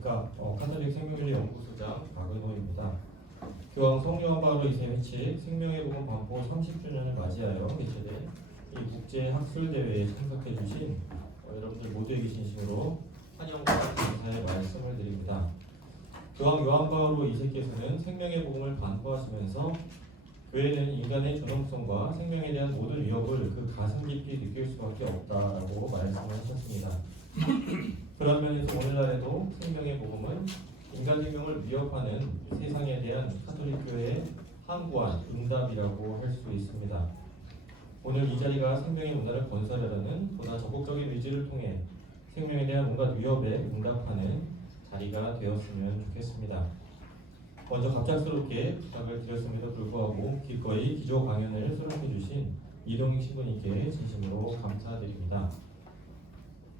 안녕하십니까. 카톨릭 생명윤리 연구소장 박은호입니다. 교황 성요한 바오로 2세 회칙 생명의 복음 반포 30주년을 맞이하여 개최된 이 국제 학술 대회에 참석해 주신 여러분들 모두에게 진심으로 환영과 감사의 말씀을 드립니다. 교황 요한 바오로 2세께서는 생명의 복음을 반포하시면서 교회는 인간의 존엄성과 생명에 대한 모든 위협을 그 가슴 깊이 느낄 수밖에 없다라고 말씀을 하셨습니다. 그런 면에서 오늘날에도 생명의 복음은 인간 생명을 위협하는 세상에 대한 카톨릭 교회의 항구한 응답이라고 할 수 있습니다. 오늘 이 자리가 생명의 문화를 건설하려는 보다 적극적인 의지를 통해 생명에 대한 온갖 위협에 응답하는 자리가 되었으면 좋겠습니다. 먼저 갑작스럽게 부탁을 드렸음에도 불구하고 기꺼이 기조 강연을 수록해 주신 이동익 신부님께 진심으로 감사드립니다.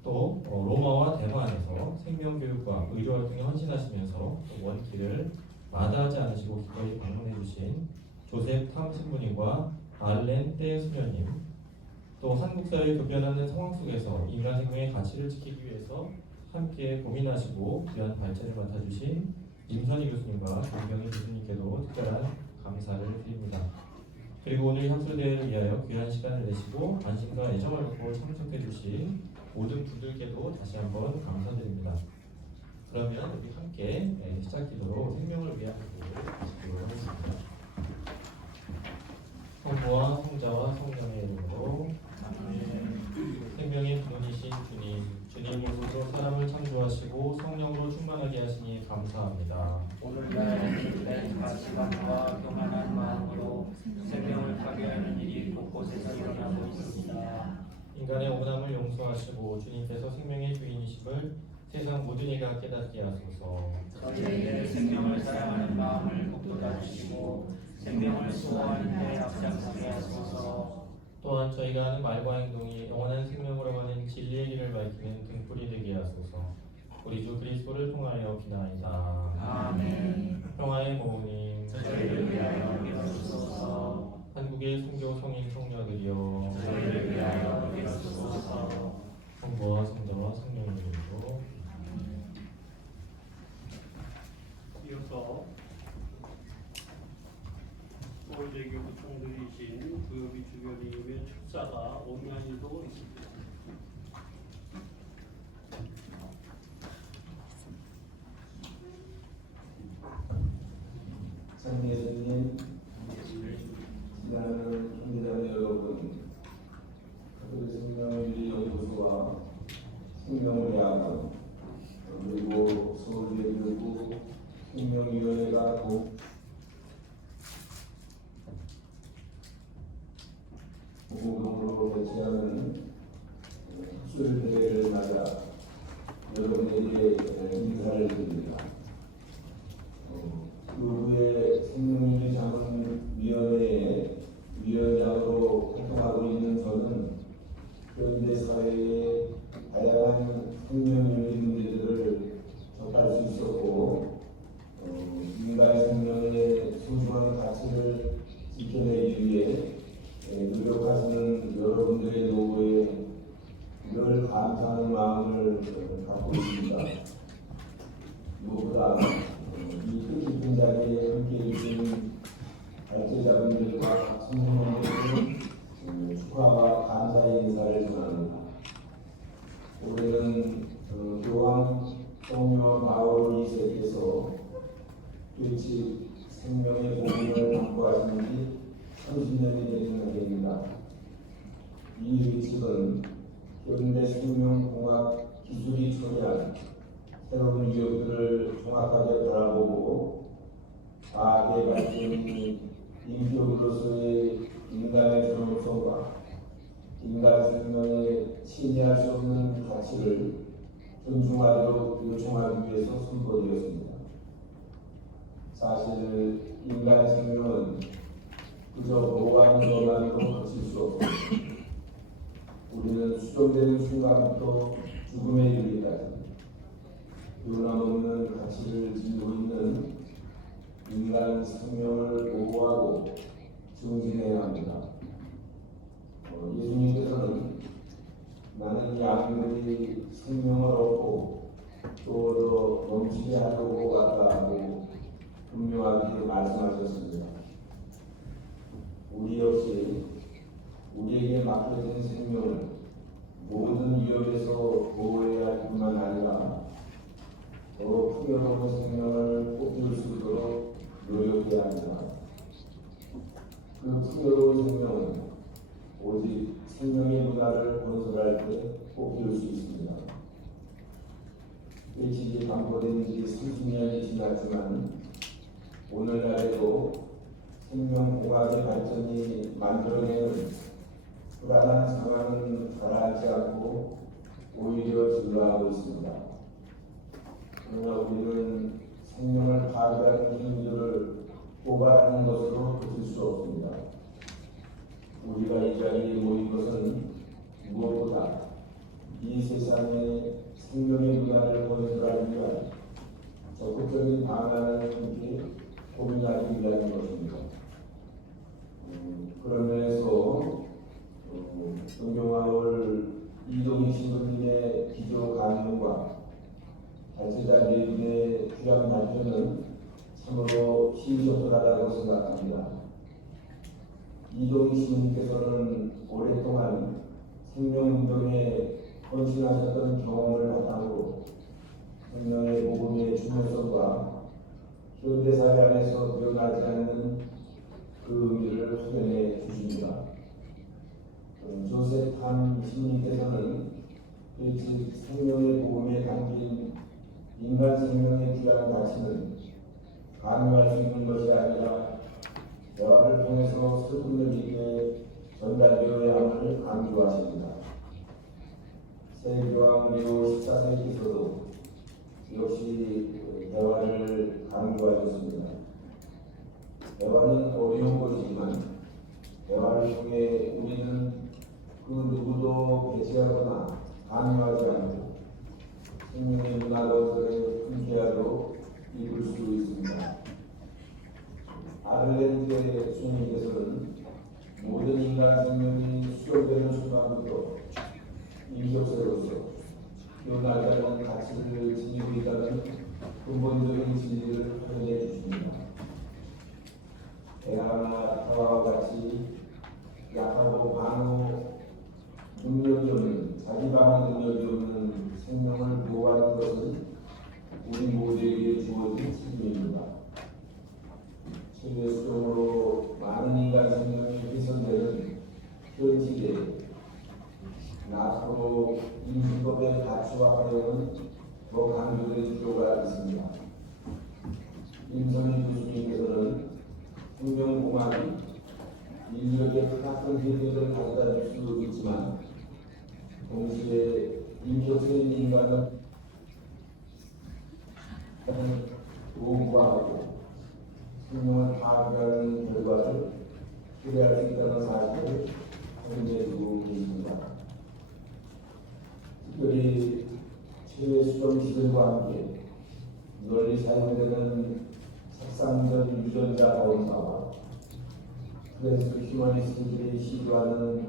또 로마와 대만에서 생명교육과 의료활동에 헌신하시면서 원길을 마다하지 않으시고 기꺼이 방문해 주신 조셉 탐 신부님과 알렌 떼 수녀님, 또 한국 사회의 급변하는 상황 속에서 인간 생명의 가치를 지키기 위해서 함께 고민하시고 귀한 발제를 맡아주신 임선희 교수님과 김경희 교수님께도 특별한 감사를 드립니다. 그리고 오늘 학술대회를 위하여 귀한 시간을 내시고 관심과 애정을 갖고 참석해 주신 모든 분들께도 다시 한번 감사드립니다. 그러면 우리 함께 시작기도로 생명을 위한 기도를 드리도록 하겠습니다. 성부와 성자와 성령의 이름으로 생명의 근원이신 주님, 주님으로서 사람을 창조하시고 성령으로 충만하게 하시니 감사합니다. 오늘날 된 가치관과 교만한 마음으로 생명을 파괴하는 일이 곳곳에서 일어나고 있습니다. 인간의 오만함을 용서하시고 주님께서 생명의 주인이심을 세상 모든 이가 깨닫게 하소서. 저희에게 생명을 사랑하는 마음을 북돋아 주시고 생명을 수호하는 데 앞장서게 하소서. 또한 저희가 하는 말과 행동이 영원한 생명으로 가는 진리의 길을 밝히는 등불이 되게 하소서. 우리 주 그리스도를 통하여 비나이다. 아멘. 평화의 모우님, 저희를 위하여 빌어주소서. 한국의 순교 성인 성녀들이여, 저희를 위하여 빌어주소서. 성부와 성자와 성령의 이름으로. 이어서 서울대교 부총리이신 구여비 주교님의 축사가 온라인으로 있습니다. 참 예수님, 지나는 총회장 여러분, 카톨릭 생명윤리 연구소와 생명을 위하여 그리고 서울대교구 생명위원회가 공동으로 개최하는 학술대회를 맞아 여러분에게 인사를 드립니다. 그 후에 생명윤리 자문위원회의 위원장으로 활동하고 있는 저는 현대 사회의 다양한 생명윤리 문제들을 접할 수 있었고 인간 생명의 소중한 가치를 지켜내기 위해 노력하시는 여러분들의 노고에 늘 감사하는 마음을 갖고 있습니다. 무엇보다 이 뜻깊은 자리에 함께해 주신 발제자분들과 선생님들께 축하와 감사의 인사를 전합니다. 올해는 교황 성요한 바오로 2세께서 일찍 생명의 복음을 반포하신 지 30년이 되는 해입니다. 이 일찍은 현대 생명공학 기술이 초래한 새로운 위협들을 정확하게 바라보고 과학의 발전이 인격으로서의 인간의 존엄성과 인간 생명에 침해할 수 없는 가치를 존중하도록 요청하기 위해서 선포되었습니다. 사실 인간 생명은 그저 보관으로만 거칠 수 없습니다. 우리는 수정되는 순간부터 죽음에 이르기까지 변함없는 가치를 지니고 있는 인간 생명을 보호하고 증진해야 합니다. 예수님께서는 나는 양들이 생명을 얻고 또 더 정치게 하려고 왔다고 분명하게 말씀하셨습니다. 우리 역시 우리에게 맡겨진 생명을 모든 위협에서 보호해야 할 뿐만 아니라 더 풍요로운 생명을 꽃피울 수 있도록 노력해야 합니다. 그 풍요로운 생명은 오직 생명의 문화를 건설할 때 꽃피울 수 있습니다. 일찍이 반포된 지 30년이 지났지만 오늘날에도 생명공학의 발전이 만들어내는 불안한 상황은 가라앉지 않고 오히려 증가하고 있습니다. 그러나 우리는 생명을 파괴하는 행위들을 고발하는 것으로 그칠 수 없습니다. 우리가 이 자리에 모인 것은 무엇보다 이 세상에 생명의 문화를 건설하기 위한 적극적인 방안을 함께 고민하기 위한 것입니다. 그런 면에서 존경하올 이동희 신부님의 기조 강연과 발제자 네 분의 귀한 발표는 참으로 시의적절하다고 생각합니다. 이동희 신부님께서는 오랫동안 생명운동에 헌신하셨던 경험을 바탕으로 생명의 복음의 중요성과 현대사회 안에서 드러나지 않는 그 의미를 확인해 주십니다. 조셉 탐 신님께서는 일찍 생명의 복음에 담긴 인간 생명의 귀한 가치는 강요할 수 있는 것이 아니라 대화를 통해서 설득력 있게 전달되어야 함을 강조하십니다. 세교황 레오 14세께서도 역시 대화를 강조하셨습니다. 대화는 어려운 것이지만 대화를 통해 우리는 그 누구도 배제하거나 강요하지 않고 생명의 문화 건설에 흔쾌하도 이룰 수 있습니다. 아들렌테 스님께서는 모든 인간 생명이 수용되는 순간부터 인격체로서 변화하는 가치를 지니고 있다는 근본적인 진리를 확인해 주십니다. 대화나 타화와 같이 약하고 방어 능력이 없는 자기 방어 능력이 없는 생명을 보호하는 것은 우리 모두에게 주어진 책임입니다. 세계 수적으로 많은 인간 생명이 훼손되는 현 시대에 앞으로 인신법의 가치와 활용은 더 강조될 필요가 있습니다. 임선희 교수님께서는 생명공학이 인류에게 크나큰 혜택을 가져다 줄 수도 있지만 동시에 인격체인 인간은 무고하고 생명을 파괴하는 결과를 초래할 수 있다는 사실을 전제해두고 계십니다. 특별히 최대 수정 시설과 함께 널리 사용되는 색상전 유전자 검사와 트랜스 휴머니스트들이 시도하는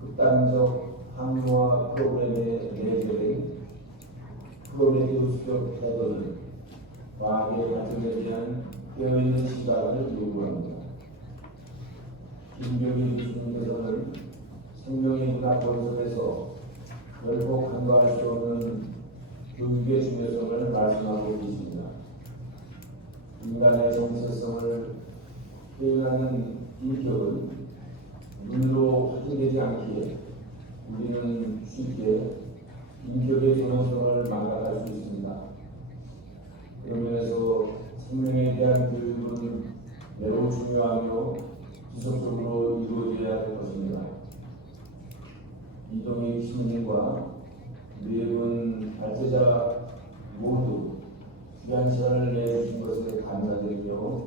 극단적 항노화 프로그램에 내재된 프로메테우스적 태도는 과학의 발전에 대한 깨어있는 시각을 요구합니다. 김병희 교수님께서는 생명의 문화 건설에서 결코 간과할 수 없는 교육의 중요성을 말씀하고 계십니다. 인간의 정체성을 표현하는 인격은 눈으로 확인되지 않기에 우리는 쉽게 인격의 존엄성을 망각할 수 있습니다. 그런 면에서 생명에 대한 교육은 매우 중요하며 지속적으로 이루어져야 할 것입니다. 이동희 신부님과 네 분 발제자 모두 귀한 시간을 내주신 것에 감사드리며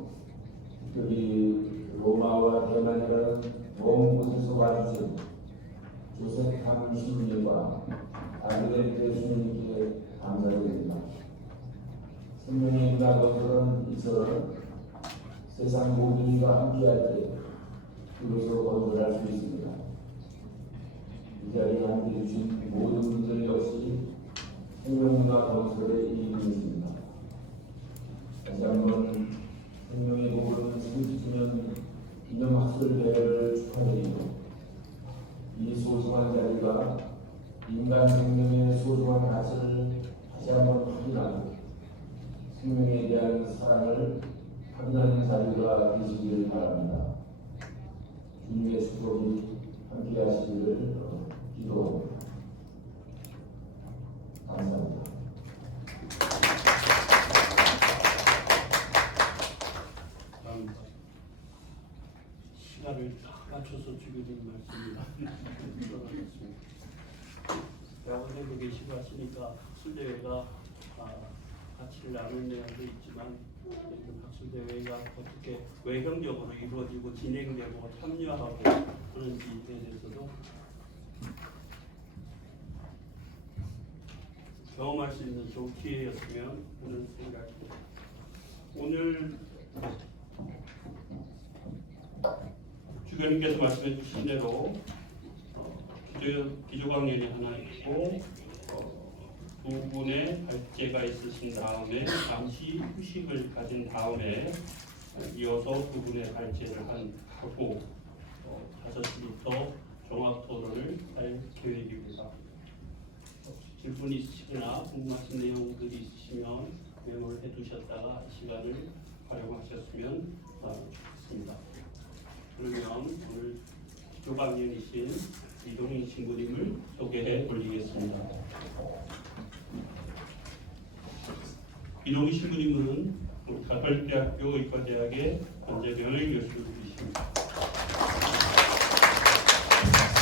특별히 로마와 대만이라는 먼 곳에서 와주신 조셉 탐 신부님과 아들렌테 스님께 감사드립니다. 생명의 문화 건설은 이처럼 세상 모든 이가 함께할 때 비로소 건설할 수 있습니다. 이 자리에 함께해 주신 모든 분들 역시 생명문화 건설의 이인이십니다. 다시 한번 생명의 복음 30주년 기념학술대회를 축하드리고 이 소중한 자리가 인간 생명의 소중한 가치를 다시 한번 확인하고 생명에 대한 사랑을 확인하는 자리가 되시기를 바랍니다. 주님의 축복이 함께 하시기를 기도합니다. 감사합니다. 시간을 딱 맞춰서 주교님 말씀이 들어가겠습니다. 대학원에도 계시고 하시니까 학술대회가 가치를 나눌 내용도 있지만 학술대회가 어떻게 외형적으로 이루어지고 진행되고 참여하고 하는지에 대해서도 경험할 수 있는 좋은 기회였으면 하는 생각입니다. 오늘 주교님께서 말씀해 주신 대로 기조 강연이 하나 있고 두 분의 발제가 있으신 다음에 잠시 휴식을 가진 다음에 이어서 두 분의 발제를 하고 5시부터 종합 토론을 할 계획입니다. 질문 있으시거나 궁금하신 내용들이 있으시면 메모를 해두셨다가 시간을 활용하셨으면 좋겠습니다. 그러면 오늘 기조 강연이신 이동인 신부님을 소개해 드리겠습니다. 이동희 신부님은 가톨릭대학교 의과대학의 관제병의 교수이십니다.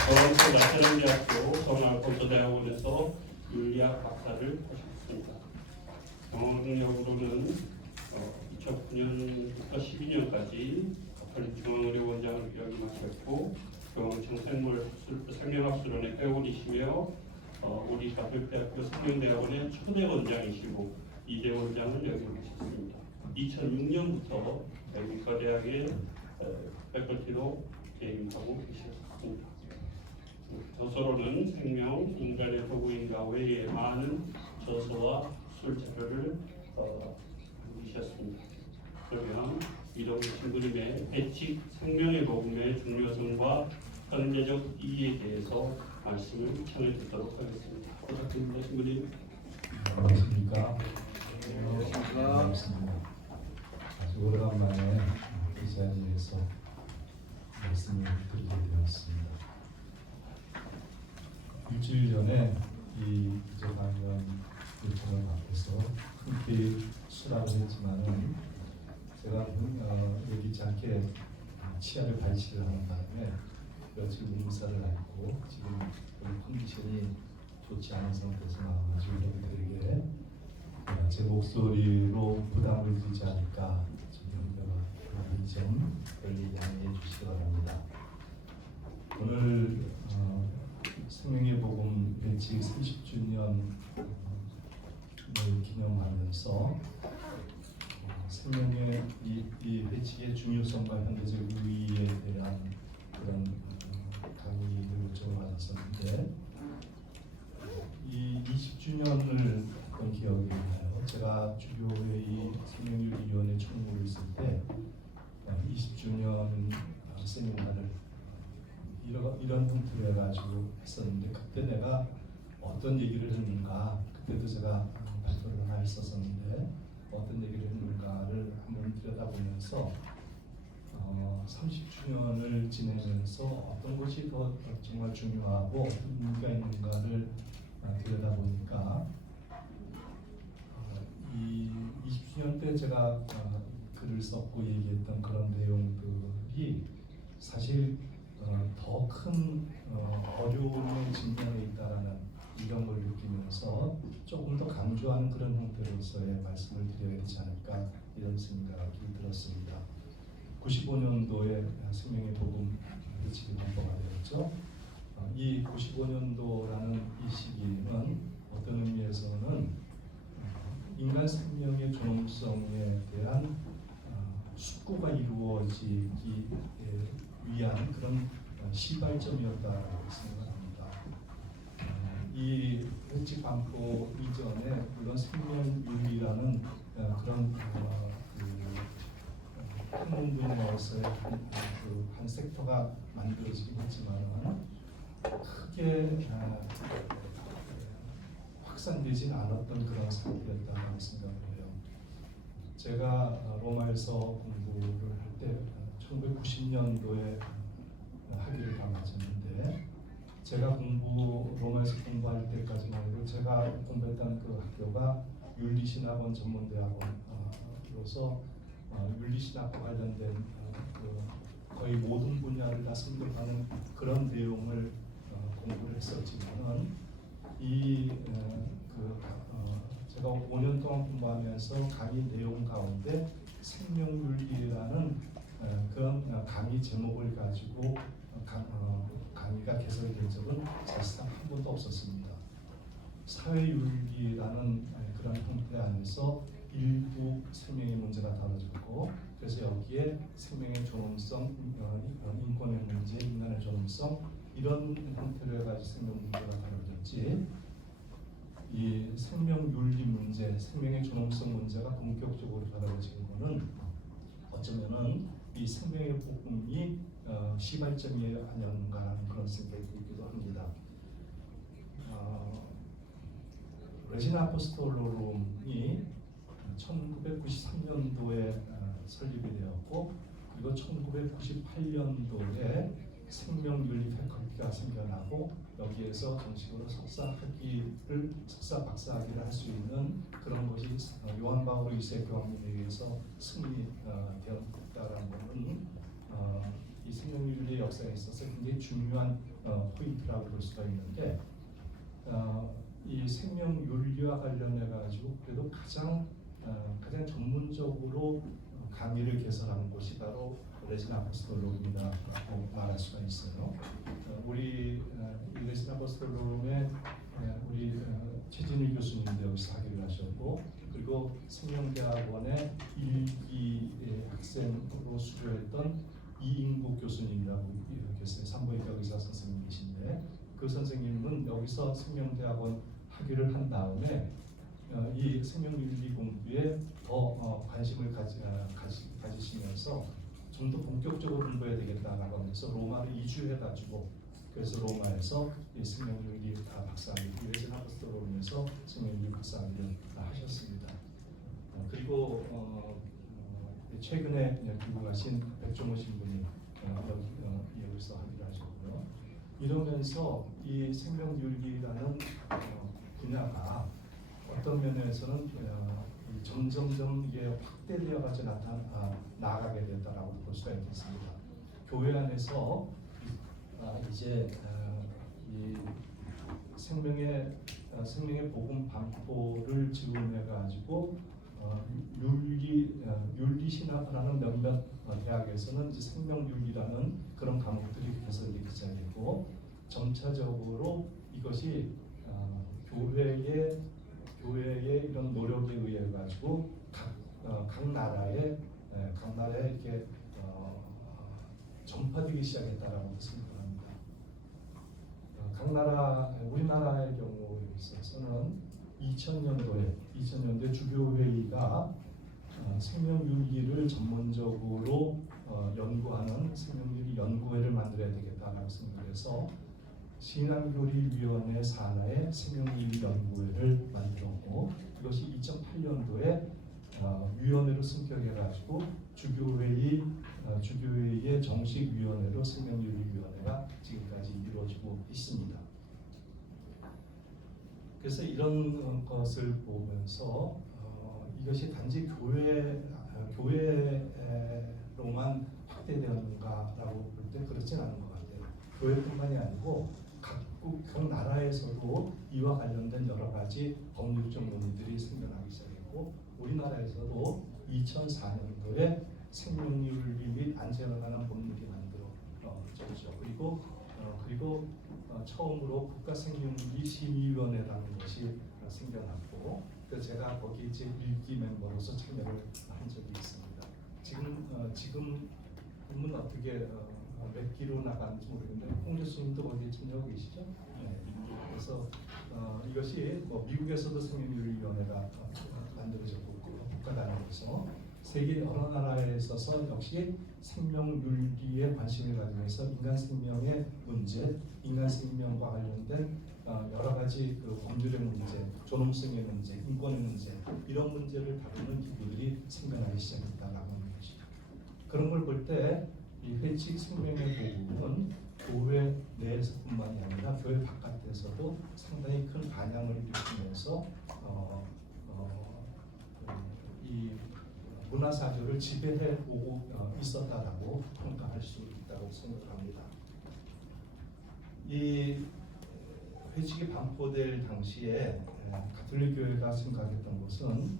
토론토 나트랑대학교 성알폰소대학원에서 윤리학 박사를 하셨습니다. 경력으로는 2009년부터 12년까지 가톨릭 중앙의료원장을 역임하셨고 생명학술원의 회원이시며 우리 가톨릭대학교 생명대학원의 초대 원장이시고 2대 원장을 역임하셨습니다. 2006년부터 의과대학의 패컬티로 재임하고 계셨습니다. 저서로는 생명, 인간의 도구인가 외에 많은 저서와 술자료를 남기셨습니다. 그러면 이동희 신부님의 배칙 생명의 복음의 중요성과 현대적 이의에 대해서 말씀을 청해 듣도록 하겠습니다. 부탁드립니다, 신부님. 안녕하십니까. 반갑습니다. 아주 오래간만에 이 자리에서 말씀을 드리게 되었습니다. 일주일 전에 이 기조 강연 요청을 받고서 흔쾌히 수락을 했지만은 제가 여기지 않게 치아를 발치를 하는 바람에 며칠 문사를 앓고 지금 컨디션이 좋지 않은 상태에서 나와가지고 여러분들에게 제 목소리로 부담을 드리지 않을까 이 점 빨리 양해해 주시기 바랍니다. 오늘 생명의 복음 배치 30주년을 기념하면서 생명의 이 배치의 중요성과 현대적 의의에 대한 그런 강의를 요청을 받았었는데 이 20주년을 했던 기억이 나요. 제가 주교회 이 생명윤리위원회 총무를 있을 때 20주년 세미나를 이런 형태로 해가지고 했었는데 그때 내가 어떤 얘기를 했는가 그때도 제가 발표를 하나 했었었는데 어떤 얘기를 했는가를 한번 들여다보면서 30주년을 지내면서 어떤 것이 더 정말 중요하고 어떤 의미가 있는가를 들여다보니까 이 20주년 때 제가 글을 썼고 얘기했던 그런 내용들이 사실 더 큰 어려움의 직면에 있다라는 이런 걸 느끼면서 조금 더 강조하는 그런 형태로서의 말씀을 드려야 되지 않을까 이런 생각이 들었습니다. 95년도에 생명의 복음 배치기 선포가 되었죠. 이 95년도라는 이 시기는 어떤 의미에서는 인간 생명의 존엄성에 대한 숙고가 이루어지기 위한 그런 시발점이었다고 생각합니다. 이 회칙 반포 이전에 물론 생명윤리라는 그런 학문 분야에서의 한 섹터가 만들어지긴 했지만은 크게 확산되진 않았던 그런 상태였다고 생각을 해요. 제가 로마에서 공부를 할 때 1990년도에 학위를 다 마쳤는데 제가 로마에서 공부할 때까지만 해도 제가 공부했던 그 학교가 윤리신학원 전문대학원으로서 윤리신학과 관련된 거의 모든 분야를 다 승격하는 그런 내용을 공부를 했었지만은 제가 5년 동안 공부하면서 강의 내용 가운데 생명윤리라는 그런 강의 제목을 가지고 강의가 개설이 된 적은 사실상 한 번도 없었습니다. 사회윤리라는 그런 형태 안에서 일부 생명의 문제가 다뤄졌고, 그래서 여기에 생명의 존엄성, 인권의 문제, 인간의 존엄성 이런 형태로 해가지고 생명 문제가 다뤄졌지, 이 생명윤리 문제, 생명의 존엄성 문제가 본격적으로 다뤄진 것은 어쩌면은 이 생명의 복음이 시발점이 아니었는가라는 그런 생각이 들기도 합니다. 레지나 아포스톨로룸이 1993년도에 설립이 되었고, 그리고 1998년도에 생명윤리 패컬티가 생겨나고 여기에서 정식으로 석사 박사 학위를 할 수 있는 그런 것이 요한 바오로 2세 교황님에 의해서 승리되었다라는 것은 이 생명윤리 역사에 있어서 굉장히 중요한 포인트라고 볼 수가 있는데, 이 생명윤리와 관련해 가지고 그래도 가장 전문적으로 강의를 개설하는 곳이 바로 레지나 아포스톨로룸이라고 말할 수가 있어요. 우리 레지나 아포스톨로룸에 우리 최진일 교수님도 여기서 학위를 하셨고, 그리고 생명대학원의 1기 학생으로 수료했던 이인국 교수님이라고 계세요. 산부인과 의사 선생님이신데, 그 선생님은 여기서 생명대학원 학위를 한 다음에 이 생명윤리 공부에 더 관심을 가지시면서 좀 더 본격적으로 공부해야 되겠다라고 하면서 로마를 이주해가지고, 그래서 로마에서 이 생명윤리 박사학위, 레지나 아포스톨로룸에서 생명윤리 박사학위를 하셨습니다. 그리고 최근에 귀국하신 백종호 신부님 여기서 학위를 하셨고요. 이러면서 이 생명윤리라는 분야가 어떤 면에서는 점점점 이게 확대되어 가지 나아가게 된다라고 볼 수가 있겠습니다. 교회 안에서 이제 이 생명의 복음 반포를 지원해 가지고 윤리신학이라는 몇몇 대학에서는 이제 생명윤리라는 그런 과목들이 개설되기 시작했고, 점차적으로 이것이 교회의 이런 노력에 의해 가지고 각 나라에 이렇게 전파되기 시작했다라고 생각합니다. 각 나라, 우리나라의 경우에 있어서는 2000년도에 주교회의가 생명윤리를 전문적으로 연구하는 생명윤리 연구회를 만들어야 되겠다라고 생각해서 신앙교리위원회 산하의 생명윤리 연구회를 만들었고, 이것이 2008년도에 위원회로 승격해가지고 주교회의의 정식 위원회로 생명윤리위원회가 지금까지 이루어지고 있습니다. 그래서 이런 것을 보면서 이것이 단지 교회로만 확대되었는가라고 볼 때 그렇진 않은 것 같아요. 교회뿐만이 아니고 각 나라에서도 이와 관련된 여러 가지 법률적 논의들이 생겨나기 시작했고, 우리나라에서도 2004년도에 생명윤리 및 안전에 관한 법률이 만들어졌죠. 그리고 처음으로 국가생명윤리 심의위원회라는 것이 생겨났고, 그래서 제가 거기 이제 1기 멤버로서 참여를 한 적이 있습니다. 지금은 어떻게 몇 기로 나가는지 모르겠는데, 홍 교수님도 거기에 참여하고 계시죠? 네. 그래서 이것이 미국에서도 생명윤리위원회가 만들어졌고, 국가 단위에서 세계 어느 나라에 있어서 역시 생명윤리에 관심을 가지면서 인간 생명의 문제, 인간 생명과 관련된 여러 가지 그 법률의 문제, 존엄성의 문제, 인권의 문제 이런 문제를 다루는 기구들이 생겨나기 시작했다라고 하는 것이죠. 그런 걸 볼 때 이 회칙 생명의 보호는 교회 내에서뿐만이 아니라 교회 바깥에서도 상당히 큰 반향을 일으키면서 이 문화사조를 지배해 오고 있었다라고 평가할 수 있다고 생각합니다. 이 회칙이 반포될 당시에 가톨릭 교회가 생각했던 것은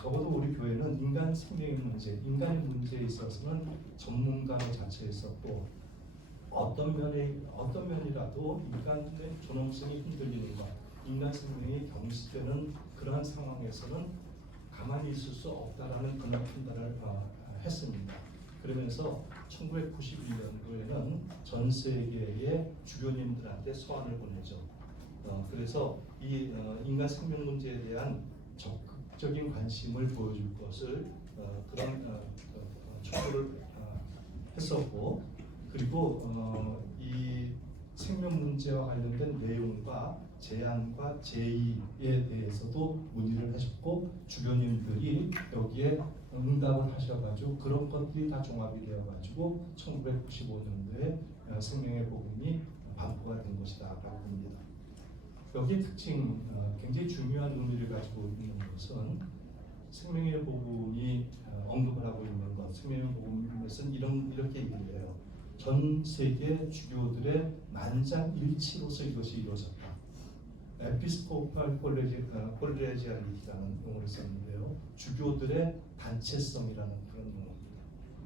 적어도 우리 교회는 인간 생명의 문제, 인간의 문제에 있어서는 전문가로 자처했었고 어떤 면이라도 인간의 존엄성이 흔들리는 것, 인간 생명이 경시되는 그러한 상황에서는 가만히 있을 수 없다라는 그런 판단을 했습니다. 그러면서 1991년도에는 전 세계의 주교님들한테 서한을 보내죠. 그래서 이 인간 생명 문제에 대한 적극적인 관심을 보여줄 것을 그런 촉구를 했었고, 그리고 이 생명 문제와 관련된 내용과 제안과 제의에 대해서도 문의를 하셨고 주교님들이 여기에 응답을 하셔가지고 그런 것들이 다 종합이 되어가지고 1995년도에 생명의 복음이 반포가 된 것이다라고 봅니다. 여기에 특징, 굉장히 중요한 의미를 가지고 있는 것은 생명의 복음이 언급을 하고 있는 것, 생명의 복음에서는 이렇게 얘기를 해요. 전 세계 주교들의 만장일치로서 이것이 이루어졌다. 에피스코팔 콜레지알리티라는 용어를 썼는데요. 주교들의 단체성이라는 그런 용어입니다.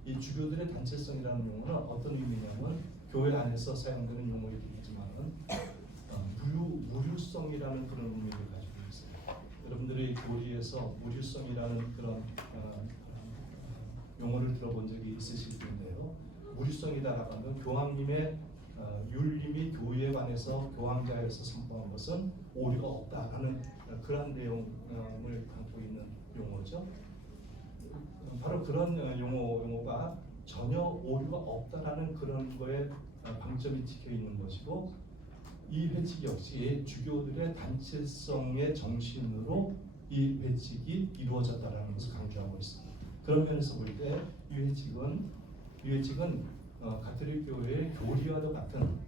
이 주교들의 단체성이라는 용어는 어떤 의미냐면 교회 안에서 사용되는 용어이긴 하지만은 무류성이라는 그런 의미를 가지고 있어요. 여러분들이 교리에서 무류성이라는 그런 용어를 들어본 적이 있으실 텐데요. 무류성이다라고 하면 교황님의 윤림이 교회에 관해서 교황자에서 선포한 것은 오류가 없다라는 그런 내용을 담고 있는 용어죠. 바로 그런 용어가 전혀 오류가 없다라는 그런 거에 방점이 찍혀 있는 것이고, 이 회칙 역시 주교들의 단체성의 정신으로 이 회칙이 이루어졌다라는 것을 강조하고 있습니다. 그런 면에서 볼 때 이 회칙은 가톨릭 교회의 교리와도 같은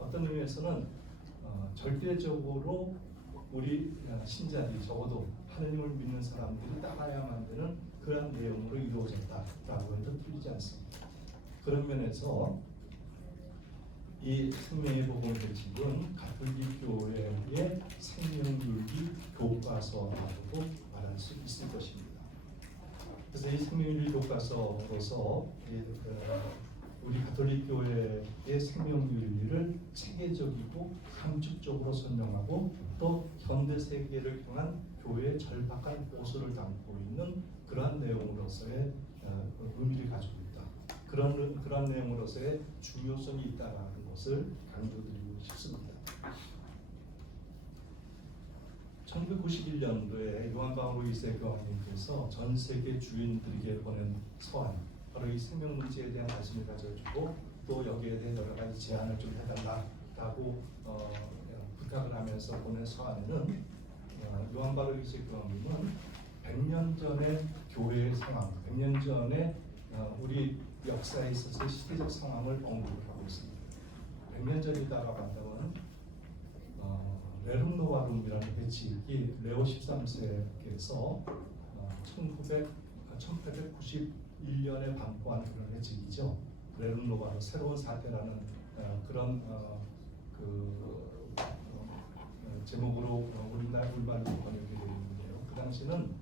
어떤 의미에서는 절대적으로 우리 신자들이 적어도 하느님을 믿는 사람들이 따라야만 되는 그런 내용으로 이루어졌다라고 해도 틀리지 않습니다. 그런 면에서 이 생명의 복음 회칙은 가톨릭 교회의 생명윤리 교과서라고도 말할 수 있을 것입니다. 그래서 이 생명윤리 교과서로서 우리 가톨릭 교회의 생명윤리를 체계적이고 함축적으로 설명하고 또 현대 세계를 향한 교회의 절박한 호소를 담고 있는 그러한 내용으로서의 의미를 가지고 있다. 그런 내용으로서의 중요성이 있다라는 것을 강조드리고 싶습니다. 1991년도에 요한 바오로 2세 교황님께서 전 세계 주인들에게 보낸 서한, 바로 이 생명 문제에 대한 관심을 가져주고 또 여기에 대해 여러 가지 제안을 좀 해달라라고 부탁을 하면서 보낸 서한에는 요한 바오로 2세 교황님은 100년 전의 교회의 상황, 100년 전에 우리 역사에 있어서 시대적 상황을 언급을 하고 있습니다. 100년 전이다라고 한다면 레룸 노바룸이라는 회칙이 레오 13세께서 1891년에 반포한 그런 회칙이죠. 레룸 노바룸, 새로운 사태라는 그런 제목으로 우리말로 번역이 되어 있는데요. 그 당시는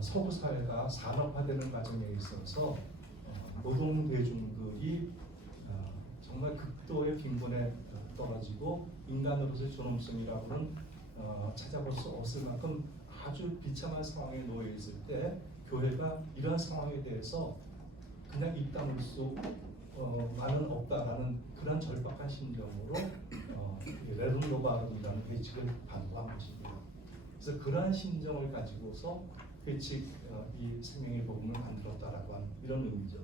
서구 사회가 산업화되는 과정에 있어서 노동 대중들이 정말 극도의 빈곤에 떨어지고 인간으로서의 존엄성이라고는 찾아볼 수 없을 만큼 아주 비참한 상황에 놓여 있을 때 교회가 이러한 상황에 대해서 그냥 입 다물 수만은 없다라는 그런 절박한 심정으로 레룸노바룸이라는 회칙을 반포한 것입니다. 그래서 그러한 심정을 가지고서 회칙 이 생명의 복음을 만들었다라고 하는 이런 의미죠.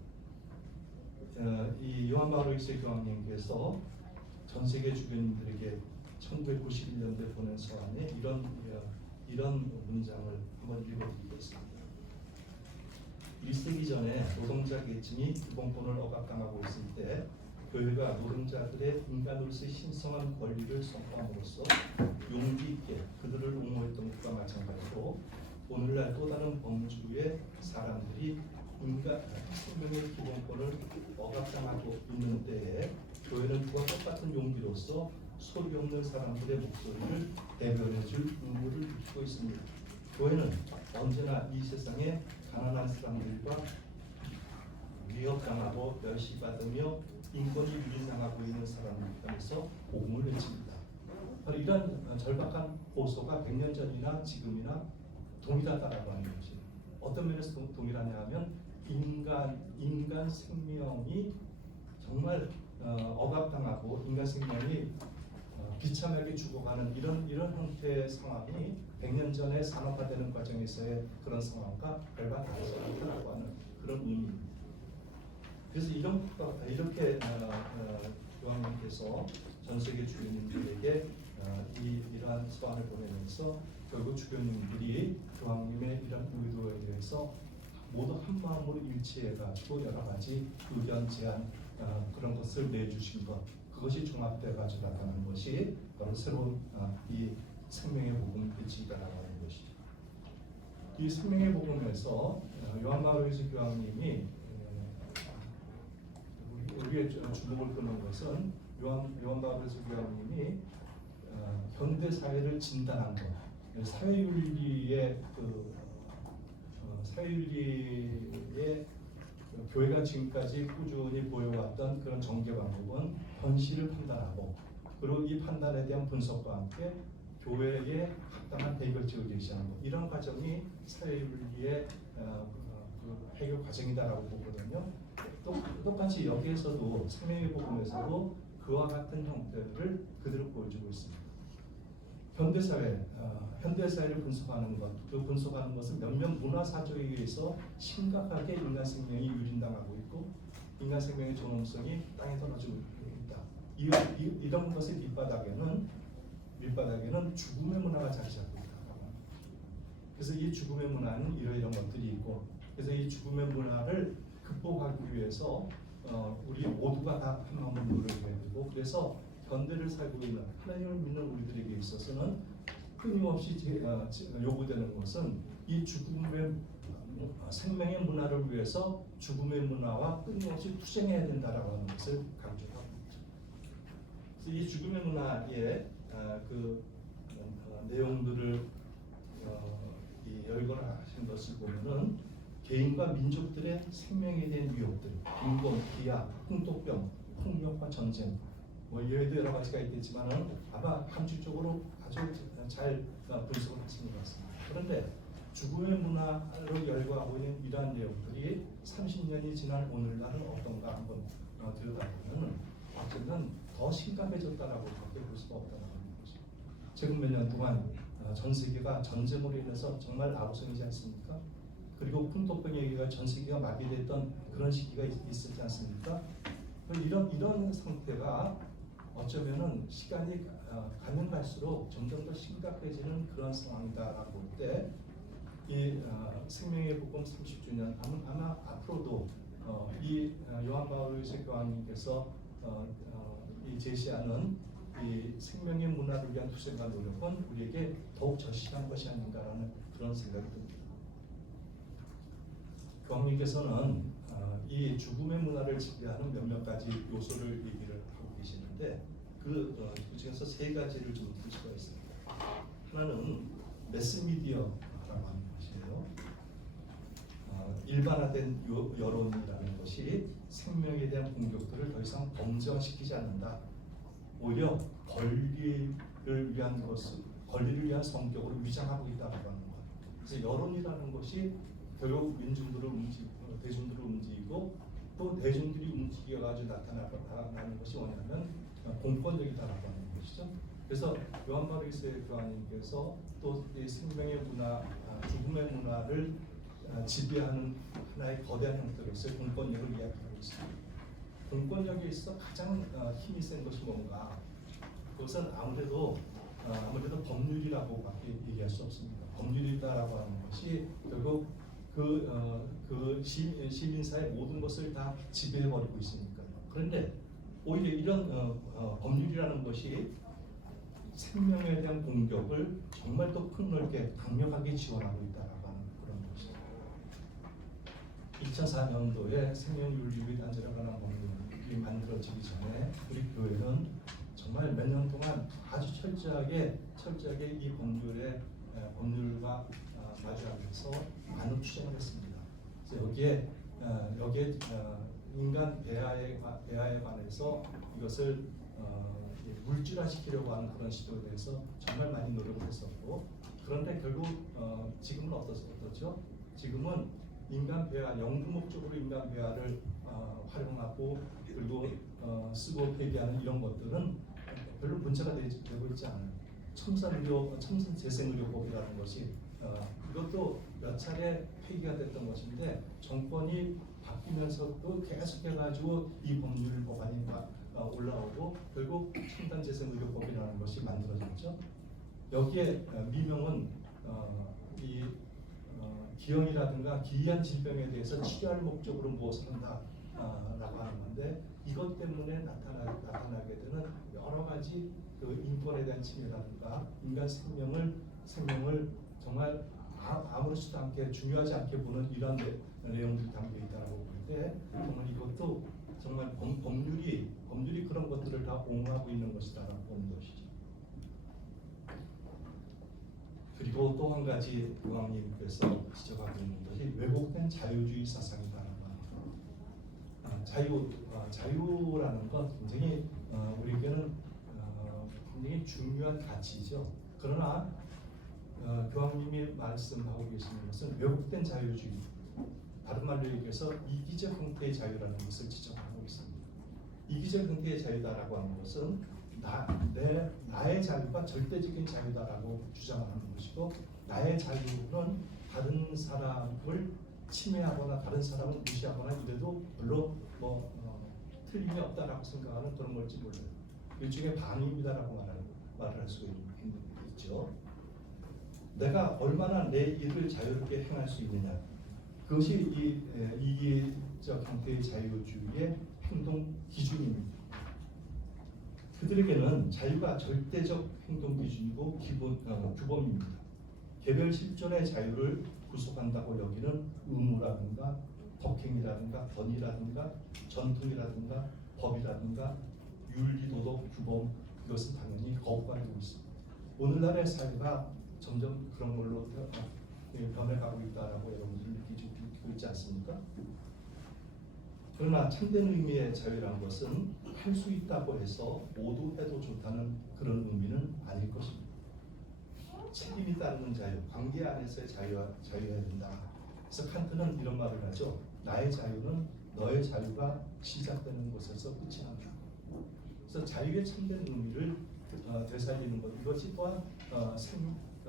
이 요한 바울 1세 교황님께서 전 세계 주교님들에게 1991년도에 보낸 서한에 이런 문장을 한번 읽어드리겠습니다. 1세기 전에 노동자 계층이 기본권을 억압당하고 있을 때 교회가 노동자들의 인간으로서의 신성한 권리를 선포함으로써 용기 있게 그들을 옹호했던 것과 마찬가지로 오늘날 또 다른 범주의 사람들이 인간 생명의 기본권을 억압당하고 있는 때에 교회는 그와 똑같은 용기로서 소리 없는 사람들의 목소리를 대변해줄 의무를 지키고 있습니다. 교회는 언제나 이 세상에 가난한 사람들과 위협당하고 멸시받으며 인권이 유린당하고 있는 사람들 편에서 복음을 외칩니다. 바로 이런 절박한 호소가 100년 전이나 지금이나 동일하다라고 하는 것이 어떤 면에서 동일하냐 하면 인간 생명이 정말 억압당하고 인간 생명이 비참하게 죽어가는 이런 형태의 상황이 100년 전에 산업화되는 과정에서의 그런 상황과 별반 다르지 않다라고 하는 그런 의미입니다. 그래서 이렇게 교황님께서 전 세계 주교님들에게 이러한 서한을 보내면서 결국 주교님들이 교황님의 이런 의도에 대해서 모두 한 마음으로 일치해가지고 여러 가지 의견 제안 그런 것을 내주신 것, 그것이 종합돼가지고 나타나는 것이 바로 새로운 이 생명의 복음 빛이다라고 하는 것이죠. 이 생명의 복음에서 요한 바울 1세 교황님이 우리의 주목을 끄는 것은 요한 바울 1세 교황님이 현대 사회를 진단한 것, 사회윤리의 사회윤리의 교회가 지금까지 꾸준히 보여왔던 그런 전개 방법은 현실을 판단하고 그리고 이 판단에 대한 분석과 함께 교회의 합당한 해결책을 제시하는 것, 이런 과정이 사회윤리의 해결 과정이다라고 보거든요. 똑같이 여기에서도 생명의 복음에서도 그와 같은 형태를 그대로 보여주고 있습니다. 현대사회를 분석하는 것, 그 분석하는 것은 몇몇 문화사조에 의해서 심각하게 인간 생명이 유린당하고 있고 인간 생명의 존엄성이 땅에 떨어지고 있다. 이런 것의 밑바닥에는 죽음의 문화가 자리 잡고 있다. 그래서 이 죽음의 문화는 이런 것들이 있고, 그래서 이 죽음의 문화를 극복하기 위해서 우리 모두가 다 한 마음으로 노력해야 되고, 그래서 현대를 살고 있는 하나님을 믿는 우리들에게 있어서는 끊임없이 요구되는 것은 이 죽음의 생명의 문화를 위해서 죽음의 문화와 끊임없이 투쟁해야 된다라고 하는 것을 강조하고 있죠. 그래서 이 죽음의 문화의 그 내용들을 열거하신 것을 보면은 개인과 민족들의 생명에 대한 위협들, 빈곤, 기아, 풍토병, 폭력과 전쟁, 이외에도 여러 가지가 있겠지만은 아마 함축적으로 아주 잘 분석을 하신 것 같습니다. 그런데 죽음의 문화를 열거하고 있는 이러한 내용들이 30년이 지난 오늘날은 어떤가 한번 들여다보면 어쨌든 더 심각해졌다라고 밖에 볼 수가 없다는 것이죠. 최근 몇 년 동안 전 세계가 전쟁으로 인해서 정말 아우성이지 않습니까? 그리고 풍토병 얘기가 전 세계가 마비됐던 그런 시기가 있었지 않습니까? 이런 상태가 어쩌면은 시간이 가면 갈수록 점점 더 심각해지는 그런 상황이다라고 볼 때 이 생명의 복음 30주년 아마 앞으로도 이 요한 바울 1세 교황님께서 이 제시하는 이 생명의 문화를 위한 투쟁과 노력은 우리에게 더욱 절실한 것이 아닌가라는 그런 생각이 듭니다. 교황님께서는 이 죽음의 문화를 지배하는 몇몇 가지 요소를 얘기를 하고 계시는데 그 중에서 세 가지를 좀 들 수가 있습니다. 하나는 매스미디어라고 하는 것이에요. 일반화된 여론이라는 것이 생명에 대한 공격들을 더 이상 범죄화시키지 않는다. 오히려 권리를 위한 성격으로 위장하고 있다고 하는 것. 그래서 여론이라는 것이 결국 대중들을 움직이고 또 대중들이 움직여가지고 나타나는 것이 뭐냐면 공권력이다라고 하는 것이죠. 그래서 요한 바울 1세 교황님께서 또 이 생명의 문화, 죽음의 문화를 지배하는 하나의 거대한 형태로서의 공권력을 이야기하고 있습니다. 공권력에 있어 가장 힘이 센 것이 뭔가? 그것은 아무래도 법률이라고밖에 얘기할 수 없습니다. 법률이다라고 하는 것이 결국 그 시민사의 모든 것을 다 지배해버리고 있으니까요. 그런데 오히려 이런 법률이라는 것이 생명에 대한 공격을 정말 더 폭넓게 강력하게 지원하고 있다라고 하는 그런 것입니다. 2004년도에 생명윤리 및 안전에 관한 법률이 만들어지기 전에 우리 교회는 정말 몇 년 동안 아주 철저하게 이 법률과 마주하면서 많은 추진을 했습니다. 그래서 여기에 인간 배아에 관해서 이것을 물질화시키려고 하는 그런 시도에 대해서 정말 많이 노력을 했었고, 그런데 결국 지금은 어떻죠? 지금은 인간 배아, 영구 목적으로 인간 배아를 활용하고 그리고 쓰고 폐기하는 이런 것들은 별로 문제가 되고 있지 않아요. 첨산재생의료법이라는 것이 이것도 몇 차례 폐기가 됐던 것인데 정권이 바뀌면서도 계속해가지고 이 법률 법안이 올라오고 결국 첨단재생의료법이라는 것이 만들어졌죠. 여기에 미명은 기형이라든가 기이한 질병에 대해서 치료할 목적으로 무엇을 한다라고 하는 건데, 이것 때문에 나타나게 되는 여러 가지 그 인권에 대한 침해라든가 인간 생명을 정말 아무렇지도 않게 중요하지 않게 보는 이런 내용들이 담겨 있다고 볼 때 정말 이것도 정말 법률이 그런 것들을 다 옹호하고 있는 것이다라고 보는 것이죠. 그리고 또 한 가지 의왕님께서 지적하고 있는 것이 왜곡된 자유주의 사상이다라고 합니다. 자유라는 건 굉장히 우리에게는 굉장히 중요한 가치죠. 그러나 교황님이 말씀하고 계시는 것은 왜곡된 자유주의, 다른 말로 얘기해서 이기적 형태의 자유라는 것을 지적하고 있습니다. 이기적 형태의 자유다라고 하는 것은 나의 자유가 절대적인 자유다라고 주장하는 것이고, 나의 자유는 다른 사람을 침해하거나 다른 사람을 무시하거나 이래도 별로 틀림이 없다라고 생각하는 그런 걸지 몰라요. 일종의 방임이다라고 말을 할 수 있죠. 내가 얼마나 내 일을 자유롭게 행할 수 있느냐, 그것이 이 이기적 형태의 자유주의의 행동 기준입니다. 그들에게는 자유가 절대적 행동 기준이고 규범입니다. 개별 실존의 자유를 구속한다고 여기는 의무라든가 덕행이라든가 권위라든가 전통이라든가 법이라든가 윤리도덕 규범, 이것은 당연히 거부가되고 있습니다. 오늘날의 사회가 점점 그런 걸로 변해가고 있다라고 여러분들이 느끼고 있지 않습니까? 그러나 참된 의미의 자유라는 것은 할 수 있다고 해서 모두 해도 좋다는 그런 의미는 아닐 것입니다. 책임이 따르는 자유, 관계 안에서의 자유여야 된다. 그래서 칸트는 이런 말을 하죠. 나의 자유는 너의 자유가 시작되는 곳에서 끝이 난다. 그래서 자유의 참된 의미를 되살리는 것, 이것이 또한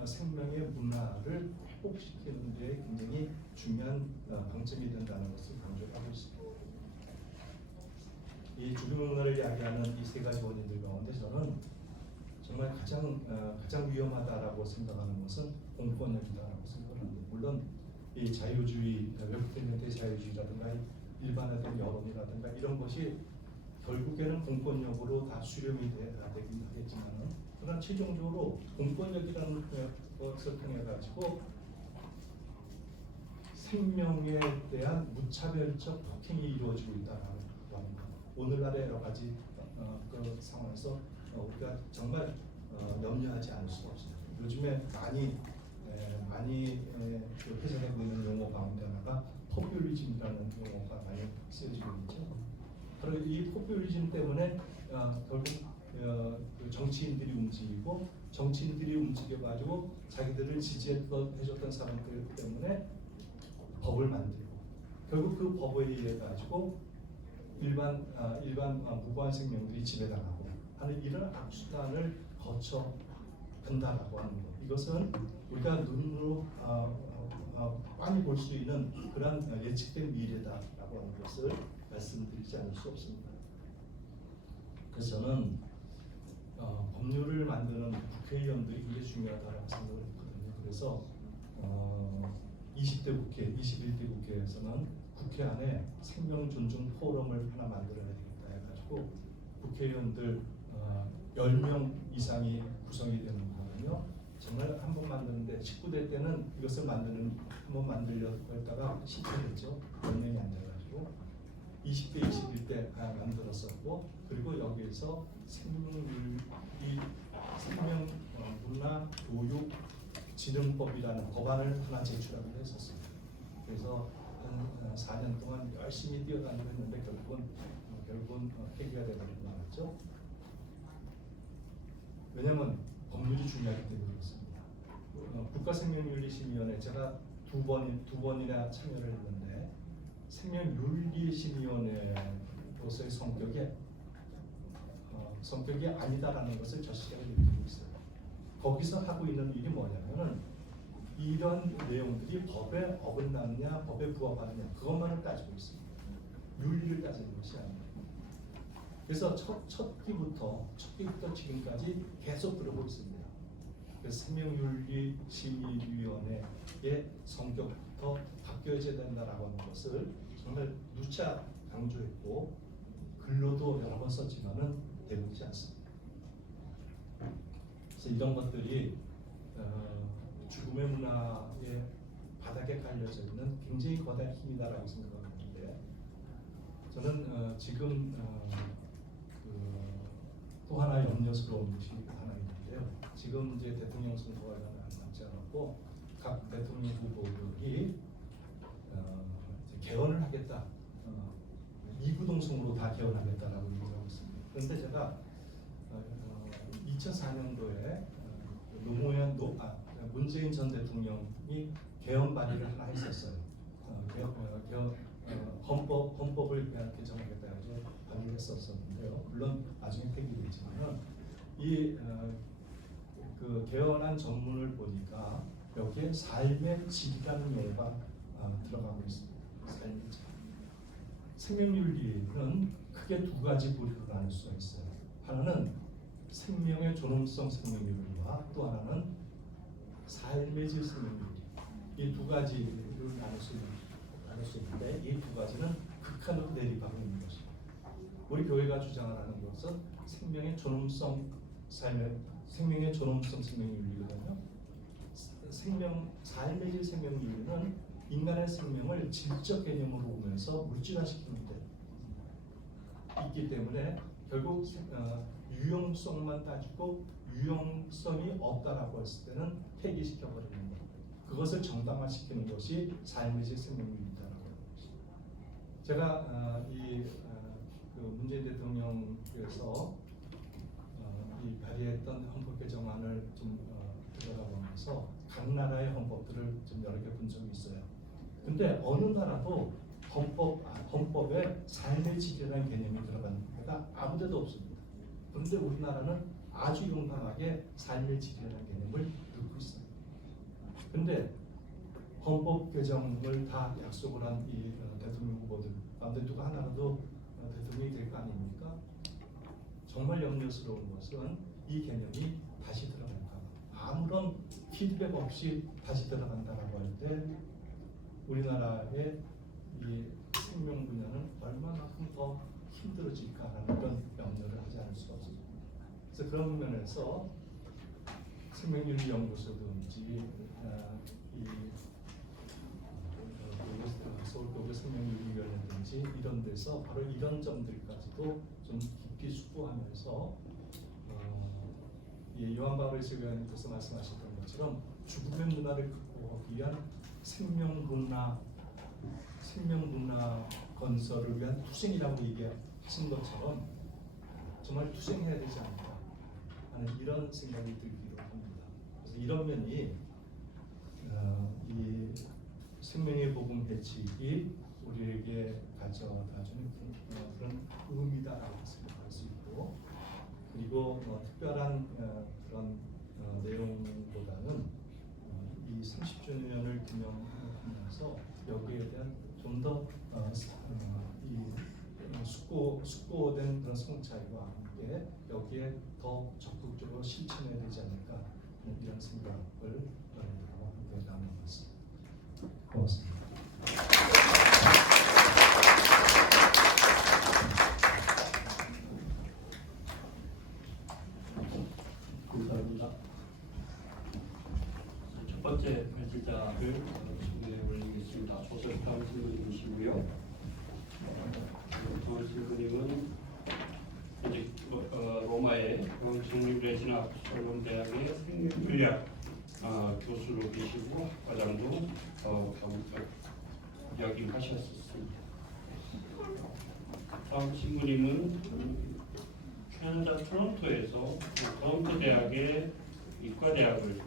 생명의 문화를 회복시키는 데 굉장히 중요한 방점이 된다는 것을 강조하고 있습니다. 이 죽음의 문화를 이야기하는 이 세 가지 원인들 가운데 저는 정말 가장 위험하다라고 생각하는 것은 공권력이다라고 생각하는데, 물론 이 자유주의, 왜곡된 형태의 자유주의라든가 일반화된 여론이라든가 이런 것이 결국에는 공권력으로 다 수렴이 되긴 하겠지만은, 그러나 최종적으로 공권력이라는 것을 통해 가지고 생명에 대한 무차별적 폭행이 이루어지고 있다라고 합니다. 오늘날의 여러 가지 그런 상황에서 우리가 정말 염려하지 않을 수가 없습니다. 요즘에 많이 회자되고 있는 용어 가운데 하나가 포퓰리즘이라는 용어가 많이 쓰여지고 있죠. 바로 이 포퓰리즘 때문에 결국 정치인들이 움직이고, 정치인들이 움직여가지고 자기들을 지지해줬던 사람들 때문에 법을 만들고, 결국 그 법에 의해 가지고 일반 무고한 생명들이 지배당하고 하는 이런 악순환을 거쳐 간다라고 하는 것. 이것은 우리가 눈으로 빤히 볼 수 있는 그런 예측된 미래다라고 하는 것을 말씀드리지 않을 수 없습니다. 그래서 저는 법률을 만드는 국회의원들이 굉장히 중요하다고 생각을 했거든요. 그래서 20대 국회, 21대 국회에서는 국회 안에 생명 존중 포럼을 하나 만들어야 되겠다 해가지고 국회의원들 10명 이상이 구성이 되는 거거든요. 정말 한 번 만드는데 19대 때는 이것을 한 번 만들려고 했다가 실패했죠. 10명이 안 돼가지고 20대, 21대 만들었었고, 그리고 여기에서 생명 문화 교육 진흥법이라는 법안을 하나 제출하기로 했었습니다. 그래서 한 4년 동안 열심히 뛰어다니고 했는데 결국은 폐기가 되버리고 말았죠. 왜냐하면 법률이 중요하기 때문에 그렇습니다. 국가생명윤리심의위원회 제가 두 번이나 참여를 했는데 생명윤리심의위원회로서의 성격이 아니다라는 것을 저 시간에 느끼고 있어요. 거기서 하고 있는 일이 뭐냐면은 이런 내용들이 법에 어긋나느냐, 법에 부합하느냐 그것만을 따지고 있습니다. 윤리를 따지는 것이 아닙니다. 그래서 첫 기부터 지금까지 계속 그러고 있습니다. 그래서 생명윤리심의위원회의 성격부터 바뀌어져야 된다라고 하는 것을 정말 누차 강조했고 글로도 여러 번 썼지만은 되지 않습니다. 그래서 이런 것들이 죽음의 문화의 바닥에 깔려져 있는 굉장히 거대한 힘이다라고 생각하는데, 저는 지금 또 하나 염려스러운 것이 하나 있는데요. 지금 이제 대통령 선거가 남지 않았고 각 대통령 후보들이 개헌을 하겠다, 이구동성으로 다 개헌하겠다라고 얘기하고 있습니다. 그런데 제가 2004년도에 문재인 전 대통령이 개헌 발의를 하나 했었어요. 헌법을 개정하겠다 해서 발의를 했었는데요. 물론 나중에 폐기됐지만 그 개헌안 전문을 보니까 여기에 삶의 질이라는 용어가 들어가고 있습니다. 삶의 질. 생명윤리는 크게 두 가지 부류로 나눌 수가 있어요. 하나는 생명의 존엄성 생명윤리와 또 하나는 삶의 질 생명윤리. 이 두 가지를 나눌 수 있는데 이 두 가지는 극한으로 대립하고 있는 것입니다. 우리 교회가 주장하는 것은 생명의 존엄성 생명윤리거든요. 삶의 질 생명윤리는 인간의 생명을 질적 개념으로 보면서 물질화시키는 데 있기 때문에 결국 유용성만 따지고 유용성이 없다라고 했을 때는 폐기시켜버리는 것, 그것을 정당화시키는 것이 삶의 질 생명윤리다라고 하는 것입니다. 제가 그 문재인 대통령께서 이 발의했던 헌법 개정안을 좀 들어가 보면서 각 나라의 헌법들을 좀 여러 개 본 적이 있어요. 근데 어느 나라도 헌법에 삶의 질이라는 개념이 들어간 데가 아무데도 없습니다. 그런데 우리나라는 아주 용감하게 삶의 질이라는 개념을 넣고 있어요. 근데 헌법 개정을 다 약속을 한 이 대통령 후보들 가운데 누가 하나라도 대통령이 될 거 아닙니까? 정말 염려스러운 것은 이 개념이 다시 들어갈까, 아무런 피드백 없이 다시 들어간다라고 할 때 우리나라의 이 생명 분야는 얼마만큼 더 힘들어질까라는 그런 염려를 하지 않을 수가 없습니다. 그래서 그런 면에서 생명윤리연구소든지 서울교구 생명윤리위원회든지 이런 데서 바로 이런 점들까지도 좀 깊이 숙고하면서 요한바베스 위원님께서 말씀하셨던 것처럼 죽음의 문화를 극복하기 위한 생명 문화 건설을 위한 투쟁이라고 얘기하신 것처럼 정말 투쟁해야 되지 않을까 하는 이런 생각이 들기도 합니다. 그래서 이런 면이 이 생명의 복음 배칙이 우리에게 가져다주는 그런 의미다라고 생각할 수 있고, 그리고 특별한 그런 내용보다는 이 30주년을 기념하면서 여기에 대한 좀 더 숙고된 그런 성찰과 함께 여기에 더 적극적으로 실천해야 되지 않을까 이런 생각을 여러분들과 함께 나누는 것 같습니다. 고맙습니다. 감사합니다. 첫 번째 발제자를 소개해 올리겠습니다. 조석함 신부님이시고요. 조 신부님은 현재 로마의 국립레지나 압솔롬대학의 생명의학 교수로 계시고 과장도 역임하셨습니다. 다음 신부님은 캐나다 토론토에서 토론토 대학의 의과대학을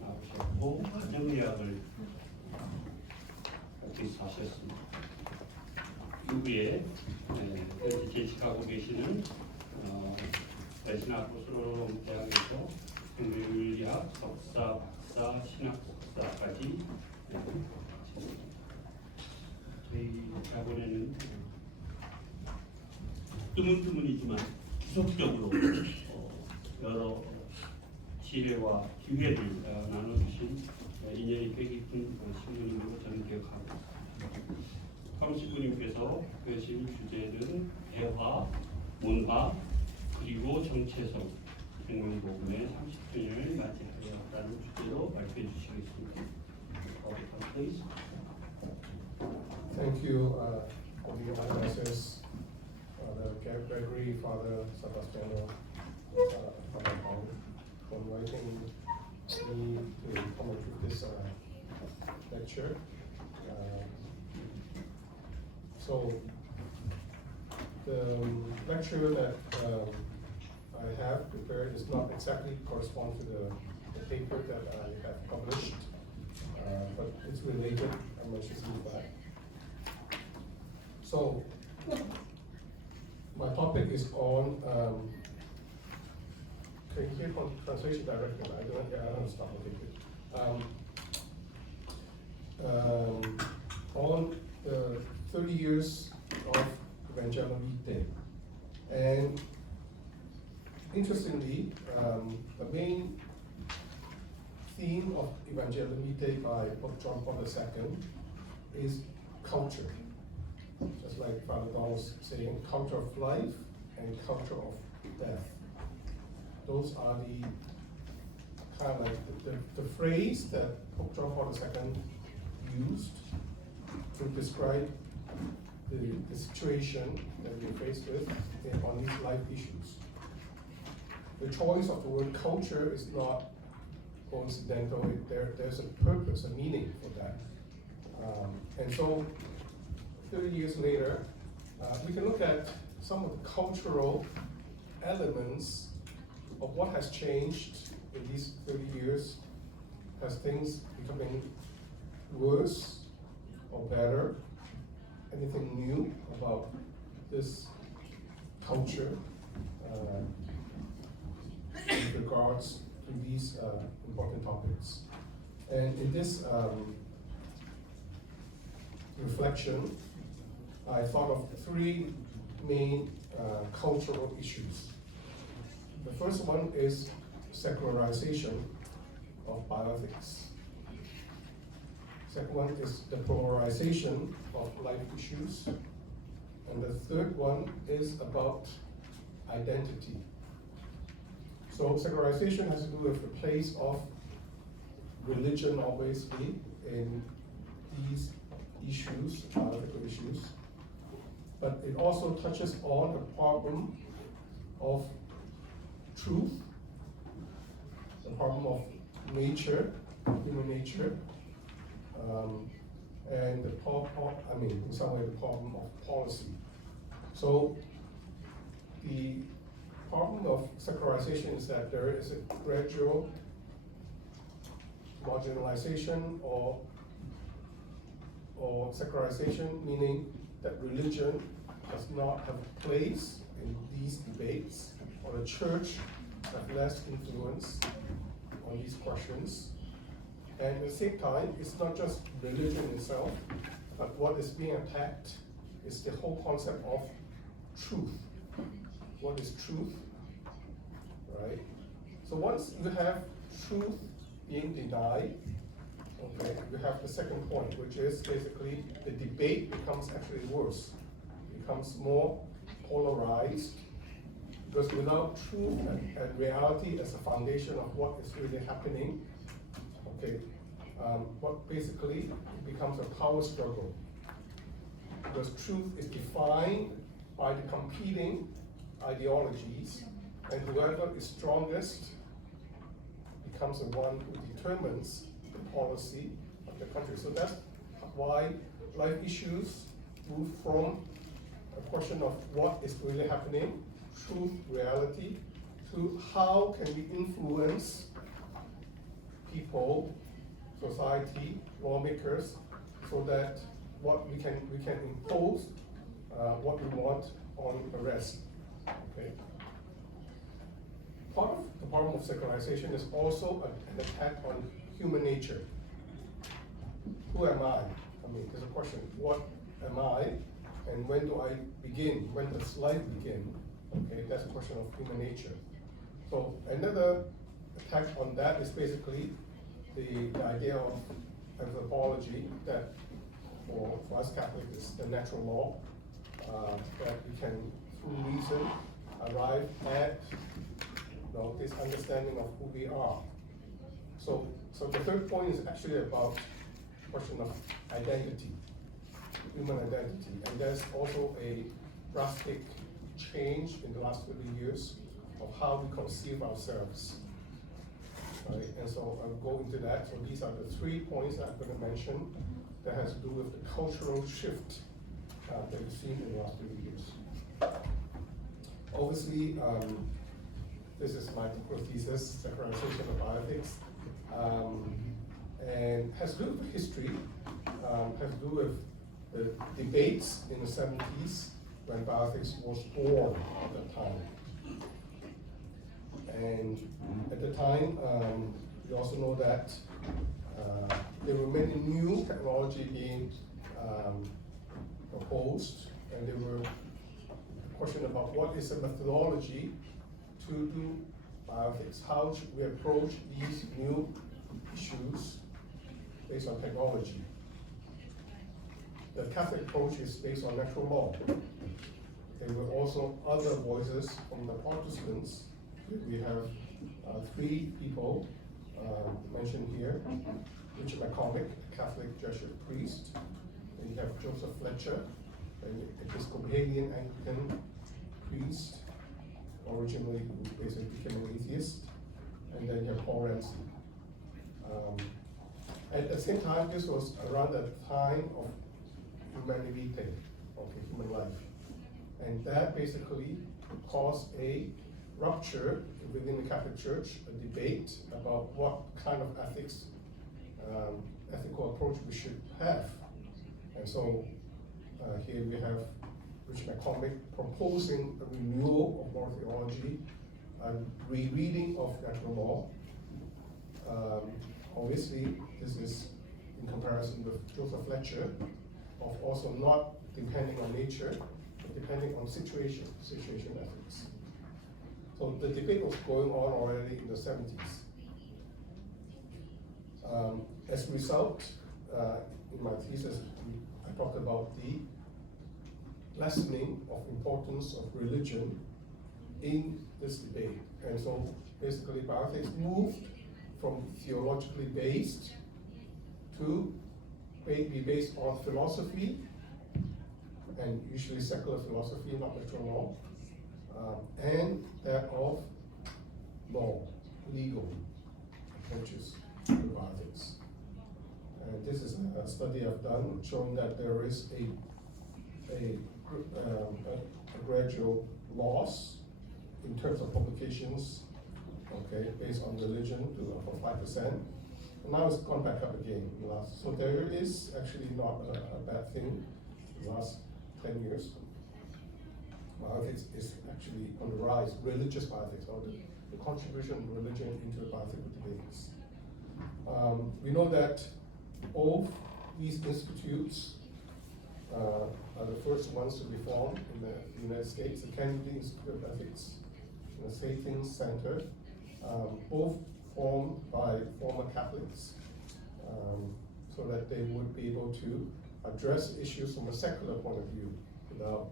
나오셨고 가정의학을 거기서 하셨습니다. 이후에 현재 재직하고 계시는 레지나 압솔롬 대학에서 생명의학 석사, 박사, 신학 석사까지 저희 대학원에는 드문드문이지만 지속적으로 여러 지혜와 기회를 나눠주신 인연이 꽤 깊은 신부님으로 저는 기억하고 있습니다. 강 신부님께서 하신 주제는 대화, 문화, 그리고 정체성, 생명복음의 30주년을 맞이하였다는 주제로 발표해 주시겠습니다. Please. Thank you for the organizers, Father Gregory, Father Sebastiano, Father Paul, for inviting me to come and give this lecture. So the lecture that I have prepared does not exactly correspond to the paper that I have published, but it's related. I'm going to see that. So my topic is on. Can you hear translation directly? I don't stop. Okay. On the 30 years of Evangelium Vitae, and interestingly, the main theme of Evangelium Vitae by Pope John Paul II is culture. Just like Father Don was saying, culture of life and culture of death. Those are the kind of like the phrase that Pope John Paul II used to describe the situation that we're faced with on these life issues. The choice of the word culture is not coincidental. There's a purpose, a meaning for that. And so 30 years later, we can look at some of the cultural elements of what has changed in these 30 years. Has things becoming worse or better? Anything new about this culture in regards to these important topics? And in this reflection, I thought of three main cultural issues. The first one is secularization of bioethics. Second one is the polarization of life issues. And the third one is about identity. So secularization has to do with the place of religion, obviously, in these issues, bioethical issues. But it also touches on the problem of truth, the problem of nature, human nature, and the in some way the problem of policy. So the problem of secularization is that there is a gradual marginalization or secularization, meaning that religion does not have a place in these debates, or the church has less influence on these questions. And at the same time, it's not just religion itself, but what is being attacked is the whole concept of truth. What is truth, right? So once you have truth being denied, okay, you have the second point, which is basically the debate becomes actually worse, becomes more polarized, because without truth and reality as a foundation of what is really happening, okay, what basically becomes a power struggle. Because truth is defined by the competing ideologies, and whoever is strongest becomes the one who determines the policy of the country. So that's why life issues move from a question of what is really happening, truth, reality, to how can we influence people, society, lawmakers, so that what we can impose what we want on the rest. Okay. Part of the problem of secularization is also an attack on human nature. Who am I? I mean, there's a question, what am I? And when do I begin? When does life begin? Okay, that's a question of human nature. So another attack on that is basically the idea of anthropology, that for us Catholics is the natural law, that we can, through reason, arrive at this understanding of who we are. So the third point is actually about the question of identity, human identity. And there's also a drastic change in the last 20 years of how we conceive ourselves. Right? And so I'll go into that. So these are the 3 points that I'm going to mention that has to do with the cultural shift that we've seen in the last 20 years. Obviously, this is my doctoral thesis, Secularization of Bioethics, and has to do with history, has to do with the debates in the 70s when bioethics was born at that time. And at the time, we also know that there were many new technology being proposed, and there were a question about what is the methodology to do bioethics. How should we approach these new issues based on technology? The Catholic approach is based on natural law. There were also other voices from the Protestants. We have 3 people mentioned here. Richard McCormick, a Catholic Jesuit priest. Then you have Joseph Fletcher, an Episcopalian Anglican priest, originally who basically became an atheist. And then you have Paul Ramsey. At the same time, this was around the time of Humanae Vitae, okay, human life. And that basically caused a rupture within the Catholic Church, a debate about what kind of ethics, ethical approach we should have. And so here we have Richard McCormick proposing a renewal of moral theology, a rereading of natural law. Obviously, this is in comparison with Joseph Fletcher, of also not depending on nature, but depending on situation ethics. So the debate was going on already in the 70s. As a result, in my thesis, I talked about the lessening of importance of religion in this debate. And so basically bioethics moved from theologically based to be based on philosophy, and usually secular philosophy, not natural law, and that of law, legal approaches to bioethics. And this is a study I've done showing that there is a gradual loss in terms of publications, okay, based on religion to about 5%. And now it's gone back up again. So there is actually not a bad thing in the last 10 years. Bioethics is actually on the rise, religious bioethics, not the the contribution of religion into the bioethical debates. We know that all these institutes are the first ones to be formed in the United States, the Kennedy Institute of Ethics and the Sapiens Center, both formed by former Catholics, so that they would be able to address issues from a secular point of view without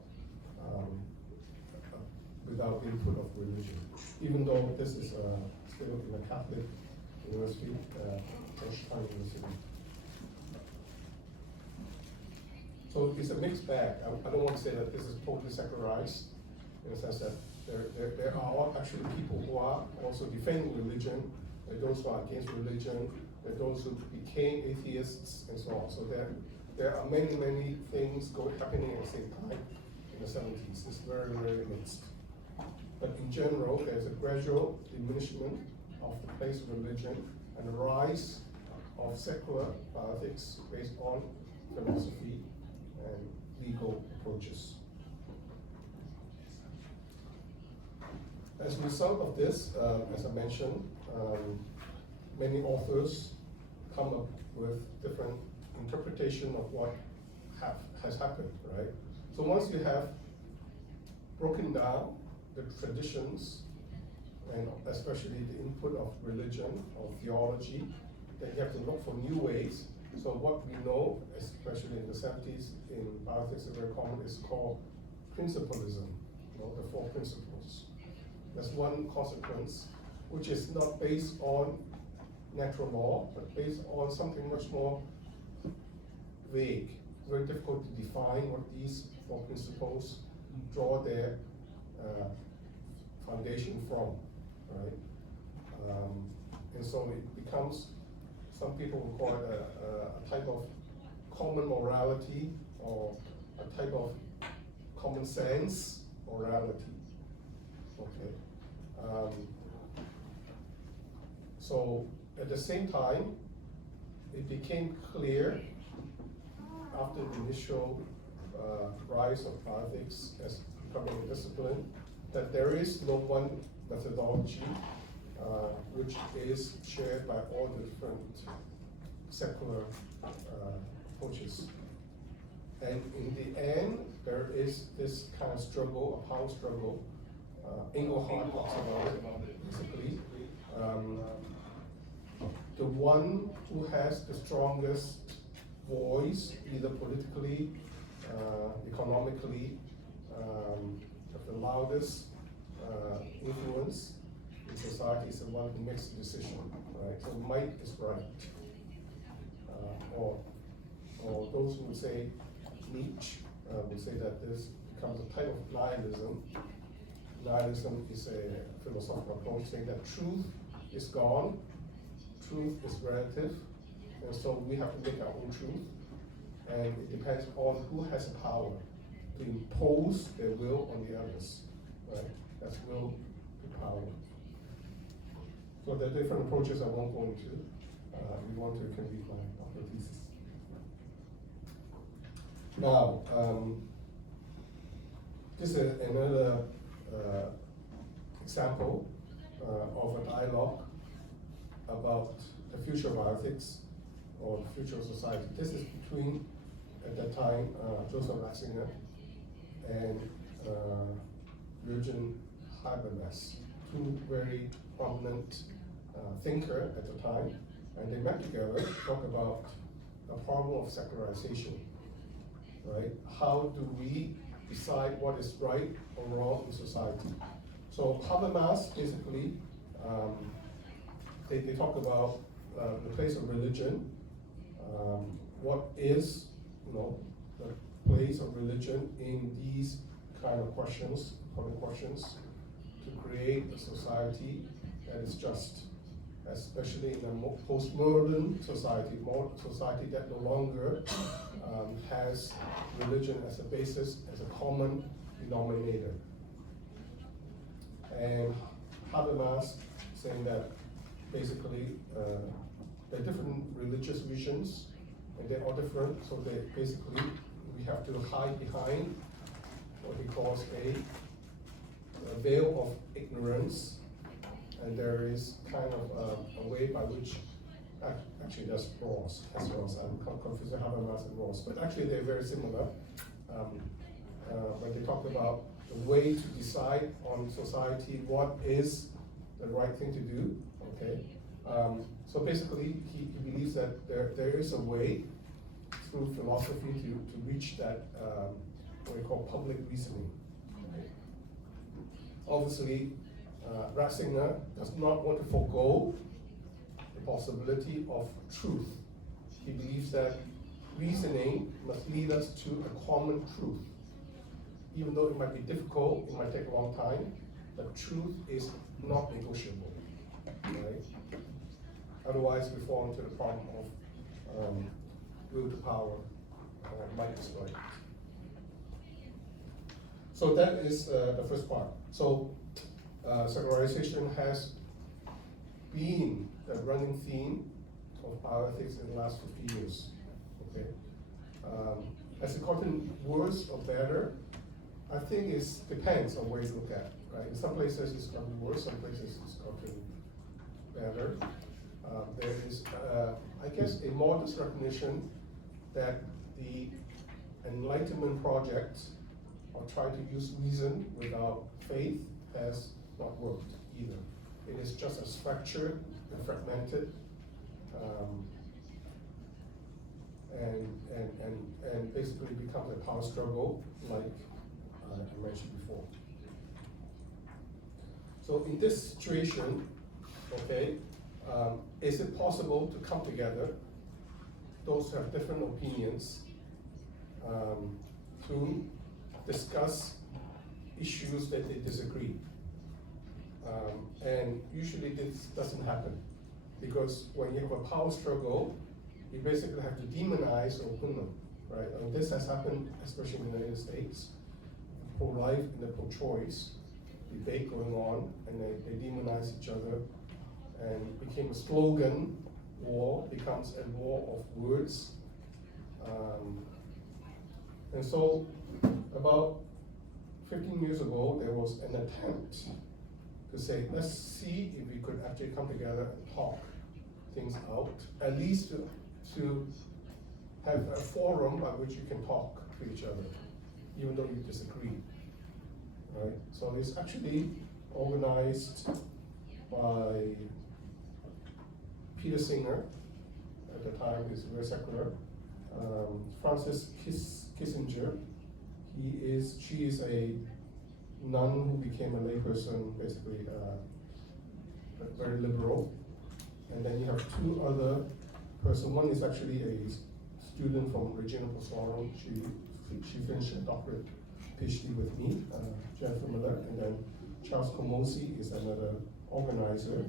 input of religion. Even though this is still in a Catholic university, Georgetown University. So it's a mixed bag. I don't want to say that this is totally secularized, in the sense that there are actually people who are also defending religion, there are those who are against religion, there are those who became atheists, and so on. So there are many things happening at the same time in the 70s. It's very mixed. But in general, there's a gradual diminishment of the place of religion and a rise of secular bioethics based on philosophy and legal approaches. As a result of this, as I mentioned, many authors come up with different interpretation of what has happened, right? So once you have broken down the traditions, and especially the input of religion or theology, then you have to look for new ways. So what we know, especially in the 70s in bioethics, is very common, is called principalism, the four principles. That's one consequence, which is not based on natural law, but based on something much more vague. It's very difficult to define what these four principles draw their foundation from, right? And so it becomes, some people will call it a type of common morality, or a type of common sense morality. Okay. So at the same time, it became clear after the initial rise of bioethics as becoming a discipline that there is no one methodology which is shared by all the different secular approaches. And in the end, there is this kind of struggle, a power struggle. Engelhardt talks about it, basically. The one who has the strongest voice, either politically, economically, the loudest influence in society is the one who makes the decision, right? So might is right. Or those who would say, Nietzsche would say that this becomes a type of nihilism. Nihilism is a philosophical approach saying that truth is gone, truth is relative, and so we have to make our own truth. And it depends on who has the power to impose their will on the others, right? That's will to power. So there are different approaches I won't go into. We want to complete my doctoral thesis. Now, this is another example of a dialogue about the future of bioethics or the future of society. This is between, at that time, Joseph Ratzinger and Jürgen Habermas, two very prominent thinkers at the time, and they met together to talk about the problem of secularization, right? How do we decide what is right or wrong in society? So Habermas basically, they talk about the place of religion, what is, the place of religion in these kind of questions, important questions, to create a society that is just, especially in a postmodern society, society that no longer has religion as a basis, as a common denominator. And Habermas saying that basically there are different religious visions, and they're all different, so they basically, we have to hide behind what he calls a veil of ignorance, and there is kind of a way by which, actually that's Rawls, I'm confusing Habermas and Rawls, but actually they're very similar. When they talk about the way to decide on society, what is the right thing to do, okay? So basically, he believes that there is a way through philosophy to reach that, what we call public reasoning. Okay? Obviously, Ratzinger does not want to forego the possibility of truth. He believes that reasoning must lead us to a common truth. Even though it might be difficult, it might take a long time, but truth is not negotiable. Right? Otherwise, we fall into the problem of will to power, might destroy. So that is the first part. So secularization has been the running theme of bioethics in the last 50 years. Okay, has it gotten worse or better? I think it depends on where you look at. Right, in some places it's gotten worse, some places it's gotten better. There is, I guess, a modest recognition that the Enlightenment project, or trying to use reason without faith, has not worked either. It is just as fractured and fragmented, and basically becomes a power struggle, like I mentioned before. So in this situation, okay, is it possible to come together, those who have different opinions, to discuss issues that they disagree? And usually this doesn't happen, because when you have a power struggle, you basically have to demonize your opponent, right? And this has happened, especially in the United States, pro-life and the pro-choice debate going on, and they demonize each other, and became a slogan war, becomes a war of words. And so about 15 years ago, there was an attempt to say, let's see if we could actually come together and talk things out, at least to have a forum by which you can talk to each other, even though you disagree. Right? So it's actually organized by Peter Singer, at the time he's very secular, Frances Kissinger. She is a nun who became a layperson, basically very liberal. And then you have two other persons. One is actually a student from Regina Prosperum. She finished a doctorate PhD with me, Jennifer Miller, and then Charles Comosi is another organizer.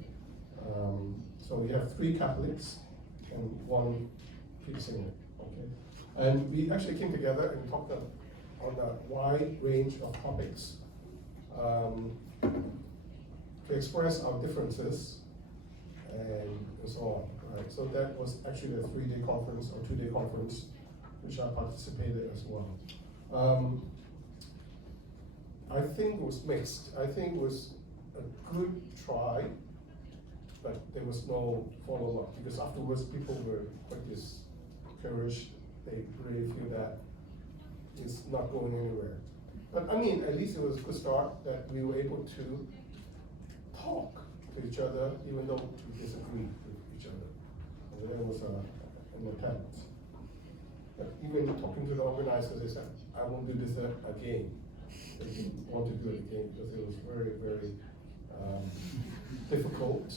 So we have three Catholics and one Peter Singer. Okay, and we actually came together and talked on a wide range of topics to express our differences and so on. Right? So that was actually a 3-day conference or 2-day conference, which I participated as well. I think it was mixed. I think it was a good try, but there was no follow-up, because afterwards people were quite discouraged. They really feel that it's not going anywhere. But I mean, at least it was a good start that we were able to talk to each other, even though we disagreed with each other. And there was an attempt. But even talking to the organizers, they said, I won't do this again. They didn't want to do it again because it was very, very difficult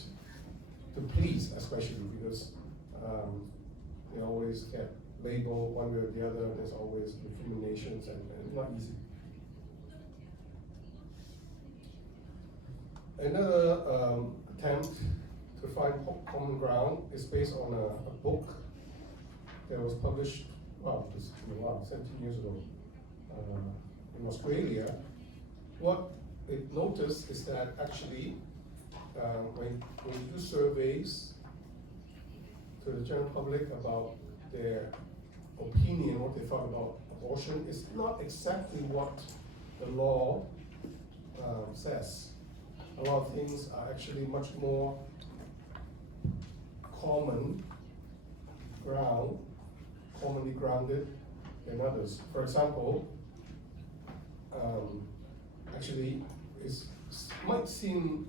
to please, especially because they always get labeled one way or the other, and there's always recriminations, and it's not easy. Another attempt to find common ground is based on a book that was published, 17 years ago in Australia. What it noticed is that actually when you do surveys to the general public about their opinion, what they thought about abortion, it's not exactly what the law says. a lot of things are actually much more common ground, commonly grounded than others. For example, actually, might seem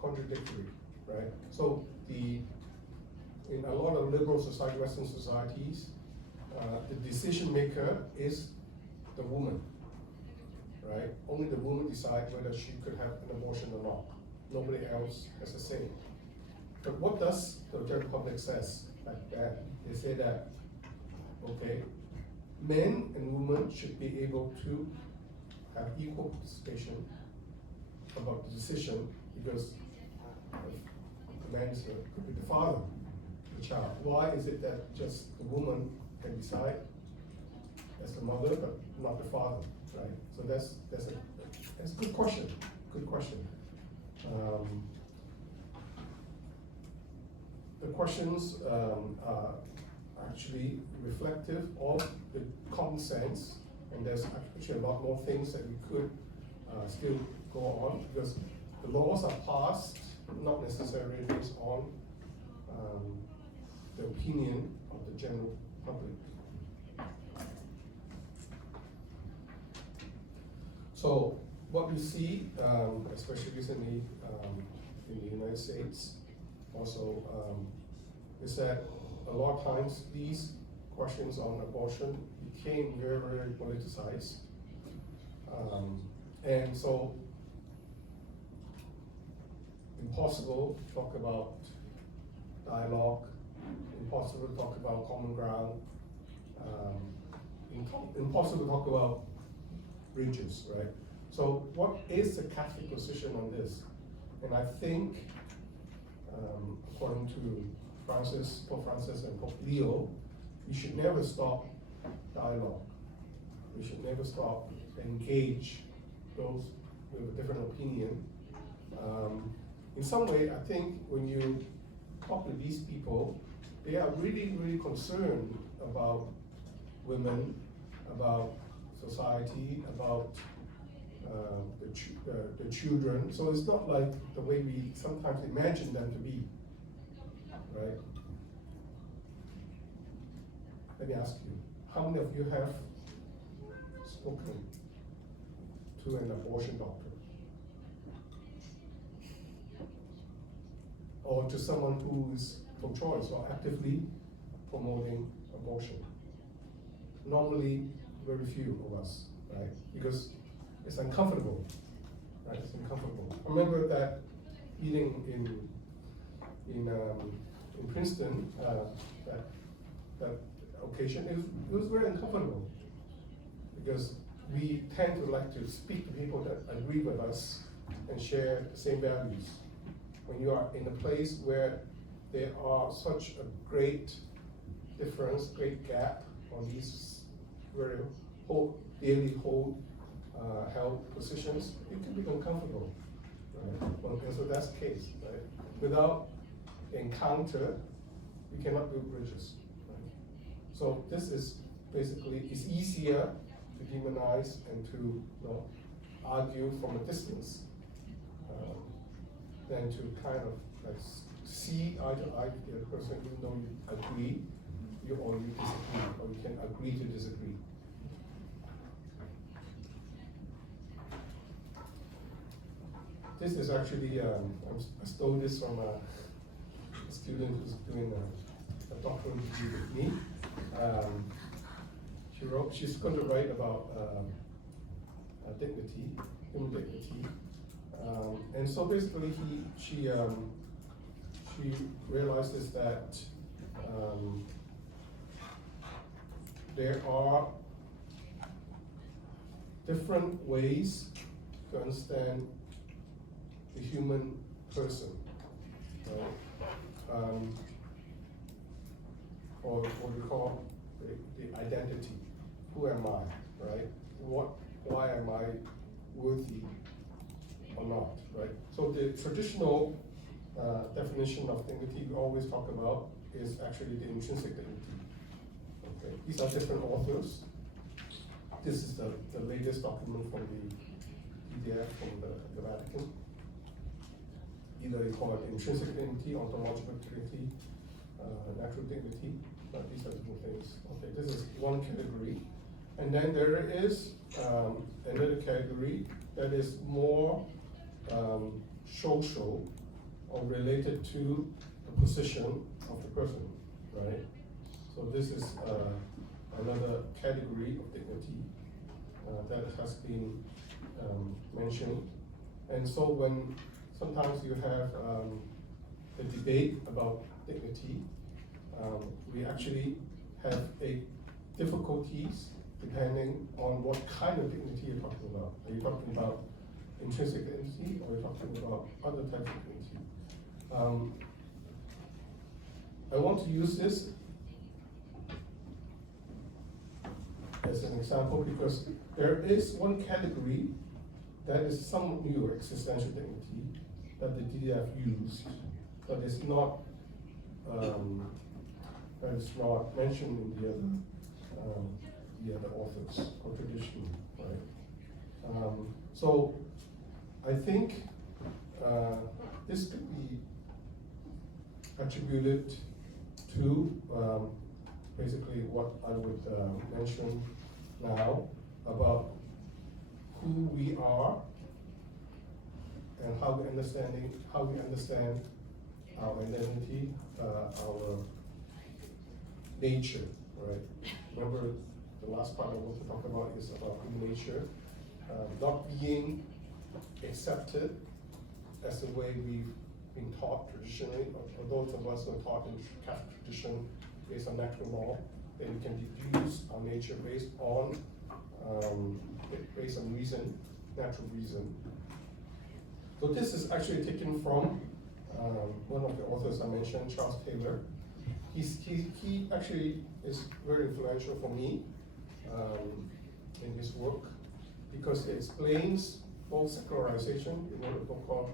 contradictory, right? So in a lot of liberal society, Western societies, the decision maker is the woman, right? Only the woman decides whether she could have an abortion or not. Nobody else has a say. But what does the general public says like that? They say that, okay, men and women should be able to have equal participation about the decision, because the man could be the father of the child. Why is it that just the woman can decide as the mother, but not the father, right? So that's a good question. Good question. The questions are actually reflective of the common sense, and there's actually a lot more things that we could still go on, because the laws are passed not necessarily based on the opinion of the general public. So what we see, especially recently in the United States, also is that a lot of times these questions on abortion became very, very politicized. And so impossible to talk about dialogue, impossible to talk about common ground, impossible to talk about bridges, right? So what is the Catholic position on this? And I think, according to Pope Francis and Pope Leo, we should never stop dialogue. We should never stop engage those with a different opinion. In some way, I think when you talk to these people, they are really, really concerned about women, about society, about the children. So it's not like the way we sometimes imagine them to be, right? Let me ask you, how many of you have spoken to an abortion doctor? Or to someone who is pro-choice or actively promoting abortion? Normally, very few of us, right? Because it's uncomfortable, right? It's uncomfortable. I remember that meeting in Princeton, that occasion, it was very uncomfortable, because we tend to like to speak to people that agree with us and share the same values. When you are in a place where there are such a great difference, great gap on these very daily held positions, it can be uncomfortable, right? Well, so that's the case, right? Without encounter, we cannot build bridges, right? So this is basically, it's easier to demonize and to argue from a distance than to kind of like see eye to eye with the other person, even though you agree, or you disagree, or you can agree to disagree. This is actually, I stole this from a student who's doing a doctoral degree with me. She's going to write about dignity, human dignity. And so basically she realizes that there are different ways to understand the human person, right? Or what we call the identity. Who am I, right? Why am I worthy or not, right? So the traditional definition of dignity we always talk about is actually the intrinsic dignity. Okay, these are different authors. This is the latest document from the PDF from the Vatican. either you call it intrinsic dignity, ontological dignity, natural dignity, these are different things. Okay, this is one category. And then there is another category that is more social or related to the position of the person, right? So this is another category of dignity that has been mentioned. And so when sometimes you have a debate about dignity, we actually have difficulties depending on what kind of dignity you're talking about. Are you talking about intrinsic dignity, or are you talking about other types of dignity? I want to use this as an example because there is one category that is somewhat new, existential dignity, that the DDF used, but it's not mentioned in the other authors or tradition, right? So I think this could be attributed to basically what I would mention now about who we are and how we understand our identity, our nature, right? Remember, the last part I want to talk about is about human nature, not being accepted as the way we've been taught traditionally, or those of us who are taught in Catholic tradition based on natural law, then we can deduce our nature based on reason, natural reason. So this is actually taken from one of the authors I mentioned, Charles Taylor. He actually is very influential for me in his work because he explains both secularization, he wrote a book called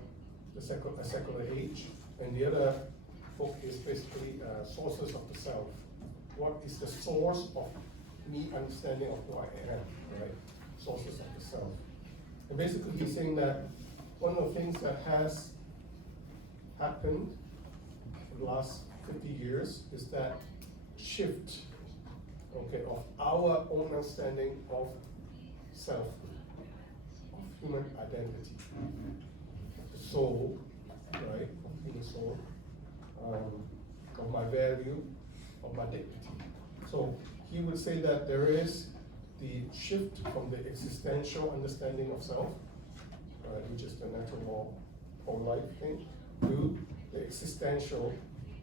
A Secular Age, and the other book is basically Sources of the Self. What is the source of me understanding of who I am, right? Sources of the self. And basically he's saying that one of the things that has happened in the last 50 years is that shift, okay, of our own understanding of self, of human identity, the soul, right, of human soul, of my value, of my dignity. So he would say that there is the shift from the existential understanding of self, which is the natural law, pro-life thing, to the existential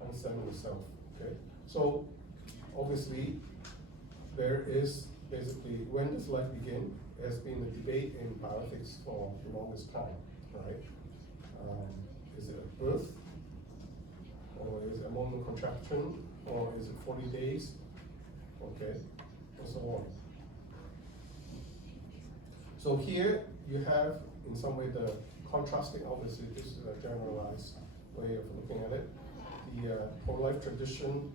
understanding of self. Okay, so obviously there is basically, when does life begin? There's been a debate in bioethics for the longest time, right? Is it a birth, or is it a moment of contraction, or is it 40 days? Okay, and so on. So here you have, in some way, the contrasting, obviously this is a generalized way of looking at it. The pro-life tradition,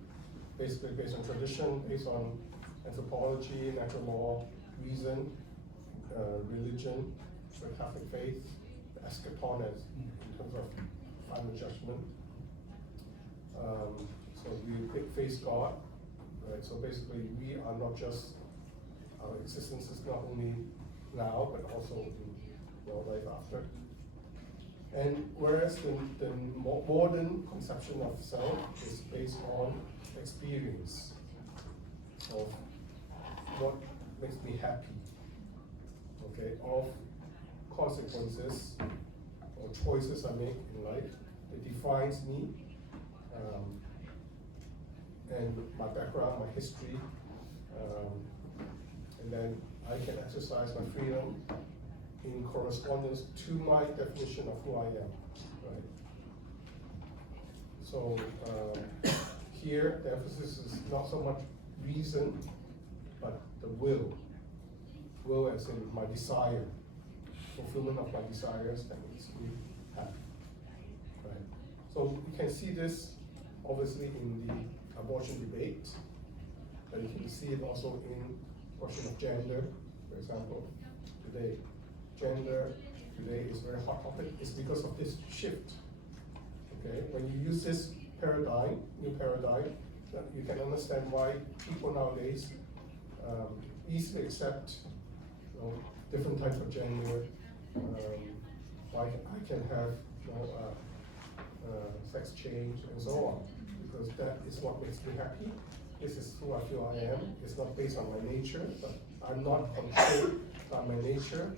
basically based on tradition, based on anthropology, natural law, reason, religion, the Catholic faith, the eschaton as in terms of final judgment. So we face God, right? So basically we are not just, our existence is not only now, but also in life after. And whereas the modern conception of self is based on experience of what makes me happy, okay, of consequences or choices I make in life that defines me, and my background, my history, and then I can exercise my freedom in correspondence to my definition of who I am, right? So here the emphasis is not so much reason, but the will as in my desire, fulfillment of my desires that makes me happy, right? So you can see this obviously in the abortion debate, but you can see it also in question of gender, for example, today. Gender today is a very hot topic. It's because of this shift Okay, when you use this paradigm, new paradigm, that you can understand why people nowadays easily accept, you know, different types of gender. Why I can have, you know, sex change and so on, because that is what makes me happy. This is who I feel I am. It's not based on my nature, but I'm not controlled by my nature.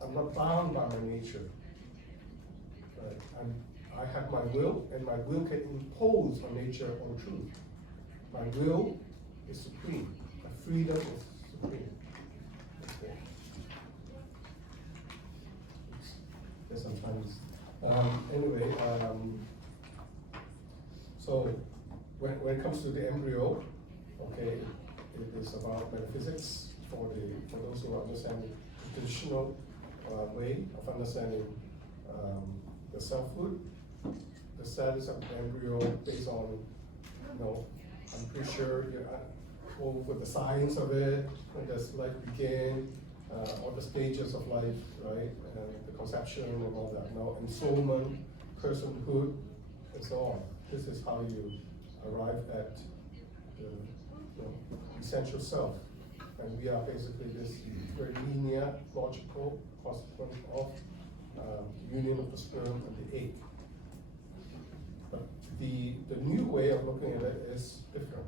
I'm not bound by my nature. Right? I have my will, and my will can impose on nature or truth. My will is supreme. My freedom is supreme. Okay. There's some Chinese. Anyway, so when it comes to the embryo, okay, it is about metaphysics for those who understand the traditional way of understanding the selfhood, the status of the embryo based on, you know, I'm pretty sure you're over the science of it, when does life begin, all the stages of life, right? The conception and all that, you know, ensoulment, personhood, and so on. This is how you arrive at the, you know, essential self. And we are basically this very linear, logical consequence of union of the sperm and the egg. But the new way of looking at it is different.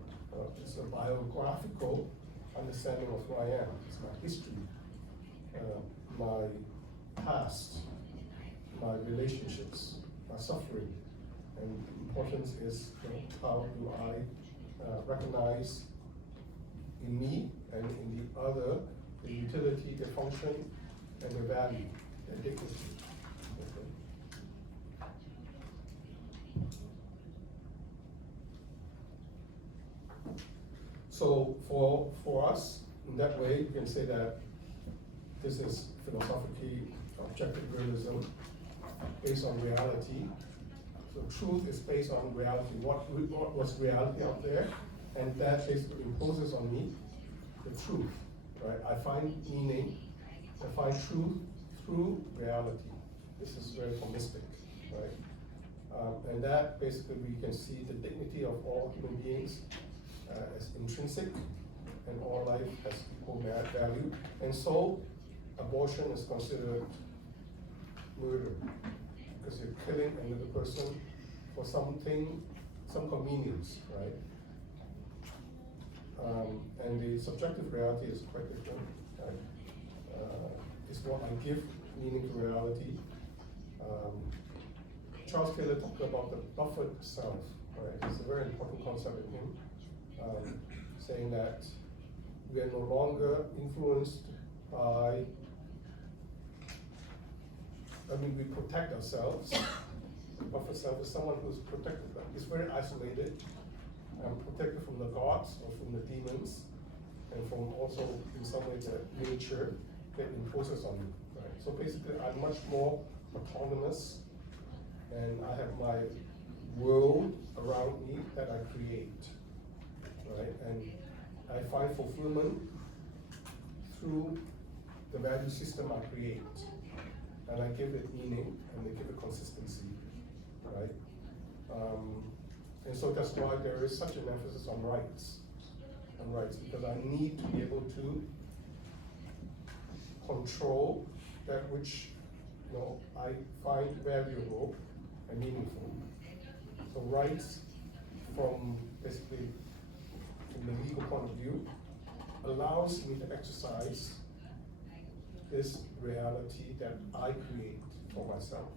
It's a biographical understanding of who I am. It's my history, my past, my relationships, my suffering. And the importance is, you know, how do I recognize in me and in the other the utility, the function, and the value, the dignity. Okay. So for us, in that way, you can say that this is philosophically objective realism based on reality. So truth is based on reality. What was reality out there, and that basically imposes on me the truth. Right? I find meaning, I find truth through reality. This is very holistic, right? And that basically we can see the dignity of all human beings as intrinsic, and all life has equal value. And so abortion is considered murder, because you're killing another person for something, some convenience, right? And the subjective reality is quite different, right? It's what I give meaning to reality. Charles Taylor talked about the buffered self, right? It's a very important concept in him, saying that we are no longer influenced by, we protect ourselves. Buffer self is someone who's protected, is very isolated, protected from the gods or from the demons, and from also in some way the nature that imposes on you. Right? So basically, I'm much more autonomous, and I have my world around me that I create, right? And I find fulfillment through the value system I create, and I give it meaning, and I give it consistency, right? And so that's why there is such an emphasis on rights, because I need to be able to control that which, you know, I find valuable and meaningful. So rights, from basically from the legal point of view, allows me to exercise this reality that I create for myself.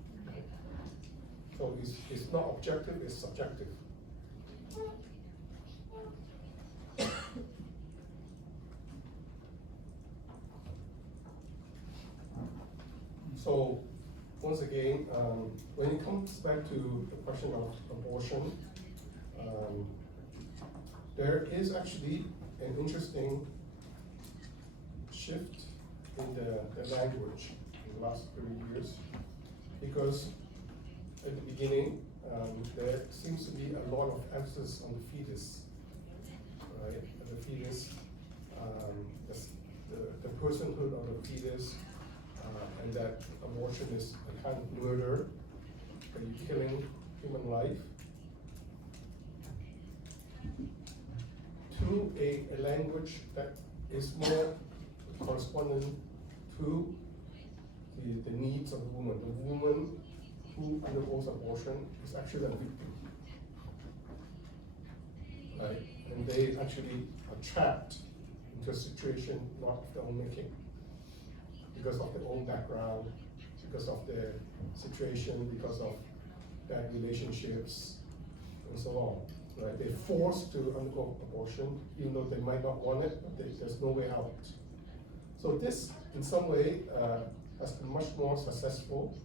So it's not objective, it's subjective. So once again, when it comes back to the question of abortion, there is actually an interesting shift in the language in the last 30 years, because at the beginning, there seems to be a lot of emphasis on the fetus, right? The fetus, the personhood of the fetus, and that abortion is a kind of murder, that you're killing human life to a language that is more corresponding to the needs of the woman. The woman who undergoes abortion is actually a victim. Right? And they actually are trapped into a situation not of their own making, because of their own background, because of their situation, because of bad relationships, and so on. Right? They're forced to undergo abortion, even though they might not want it, but there's no way out. So this, in some way, has been much more successful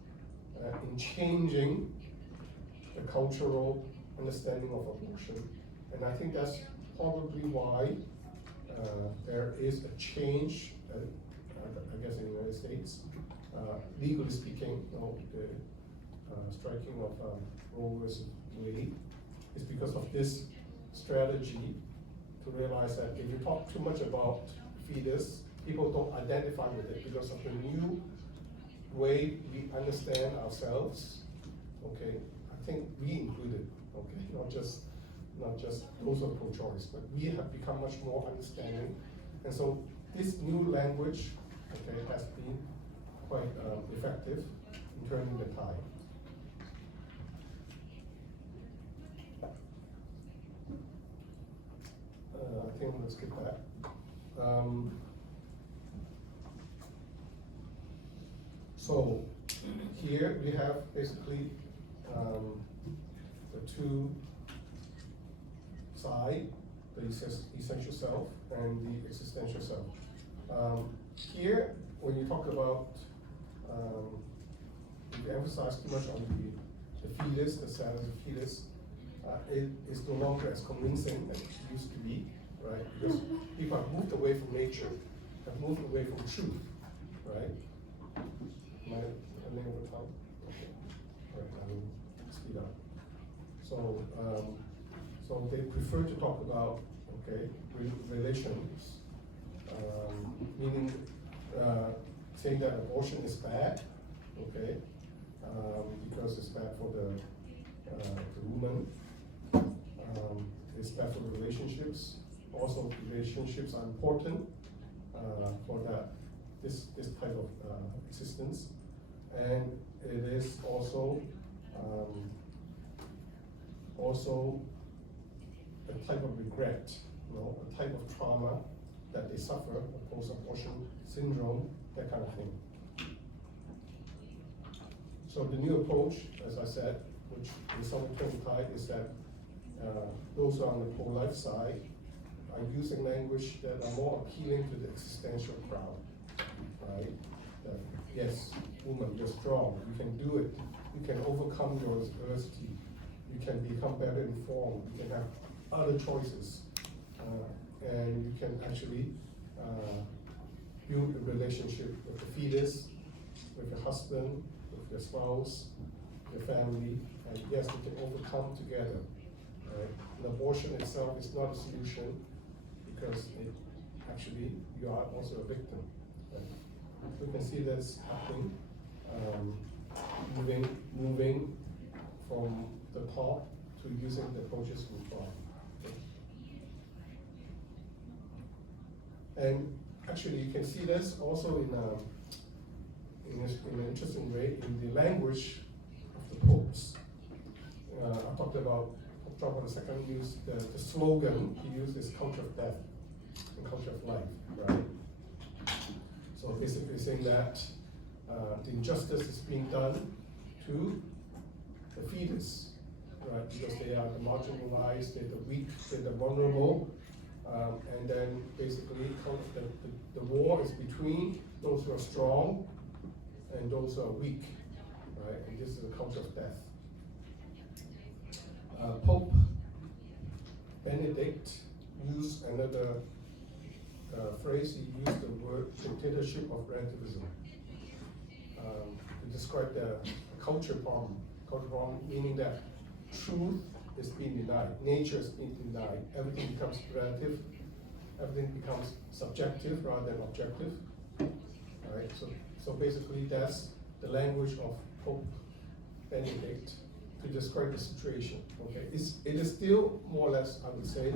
in changing the cultural understanding of abortion. And I think that's probably why there is a change, I guess, in the United States. Legally speaking, the striking of Roe versus Wade is because of this strategy to realize that if you talk too much about fetus, people don't identify with it because of the new way we understand ourselves. Okay, I think we included. Okay, not just those who are pro-choice, but we have become much more understanding, and so this new language, okay, has been quite effective in turning the tide. I think let's skip that. So here we have basically the two sides, the essential self and the existential self. Here, when you talk about, if you emphasize too much on the fetus, the status of fetus, it is no longer as convincing as it used to be, right? Because people have moved away from nature, have moved away from truth, right? Am I running over time? Okay. All right, I will speed up. So, so they prefer to talk about, okay, relations, meaning saying that abortion is bad, okay, because it's bad for the woman. It's bad for the relationships. Also, relationships are important for this type of existence, and it is also a type of regret, a type of trauma that they suffer, a post-abortion syndrome, that kind of thing. So the new approach, as I said, which in some turning tide, is that those who are on the pro-life side are using language that are more appealing to the existential crowd, right? That, yes, woman, you're strong, you can do it, you can overcome your adversity, you can become better informed, you can have other choices, and you can actually build a relationship with the fetus, with your husband, with your spouse, your family, and yes, we can overcome together. Right? And abortion itself is not a solution because it actually you are also a victim. Right? We can see that's happening, moving from the top to using the approaches from the bottom. And actually, you can see this also in an interesting way in the language of the popes. I talked about Pope John Paul II used the slogan he used is culture of death and culture of life, right? So basically saying that the injustice is being done to the fetus, right? Because they are the marginalized, they're the weak, they're the vulnerable. And then basically the war is between those who are strong and those who are weak, right? And this is a culture of death. Pope Benedict used another phrase. He used the word dictatorship of relativism to describe the culture problem. Culture problem meaning that truth is being denied, nature is being denied, everything becomes relative, everything becomes subjective rather than objective. Right? So basically that's the language of Pope Benedict to describe the situation. Okay, it is still more or less, I would say,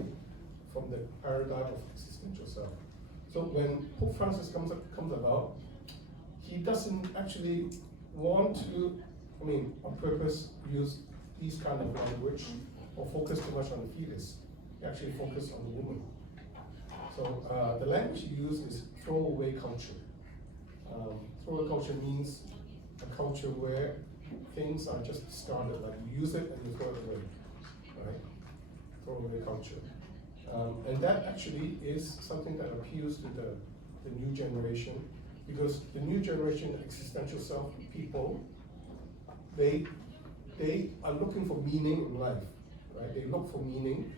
from the paradigm of existential self. So when Pope Francis comes about, he doesn't actually want to, on purpose, use these kind of language or focus too much on the fetus. He actually focused on the woman. So the language he used is throwaway culture. Throwaway culture means a culture where things are just discarded, like you use it and you throw it away, right? Throwaway culture. And that actually is something that appeals to the new generation, because the new generation existential self people, they are looking for meaning in life, right? They look for meaning,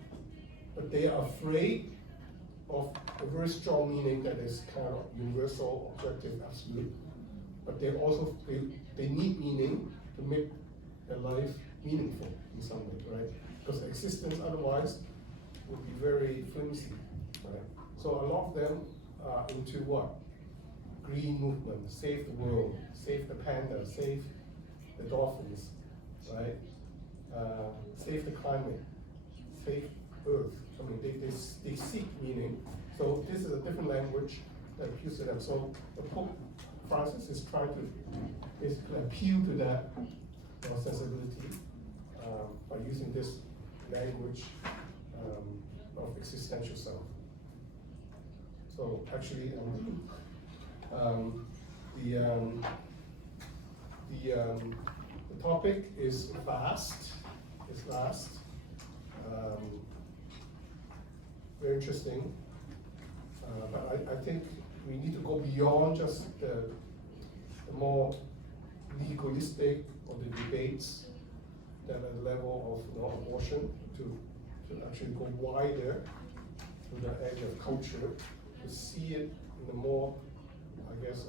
but they are afraid of a very strong meaning that is kind of universal, objective, absolute. But they also they need meaning to make their life meaningful in some way, right? Because existence otherwise would be very flimsy, right? So a lot of them are into what? Green movement, save the world, save the panda, save the dolphins, right? Save the climate, save Earth. They seek meaning. So this is a different language that appeals to them. So the Pope Francis is trying to basically appeal to that sensibility by using this language of existential self. So actually, the topic is vast. It's vast. Very interesting. But I think we need to go beyond just the more legalistic or the debates that at the level of abortion to actually go wider to the edge of culture, to see it in a more, I guess,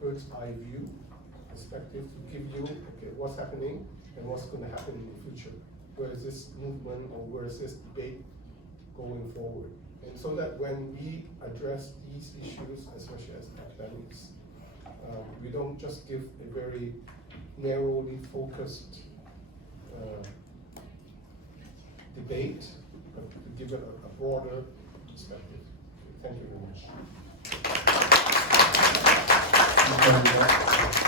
bird's eye view perspective, to give you what's happening and what's going to happen in the future. Where is this movement or where is this debate going forward? And so that when we address these issues, especially as academics, we don't just give a very narrowly focused debate, but to give it a broader perspective. Thank you very much. 감사합니다.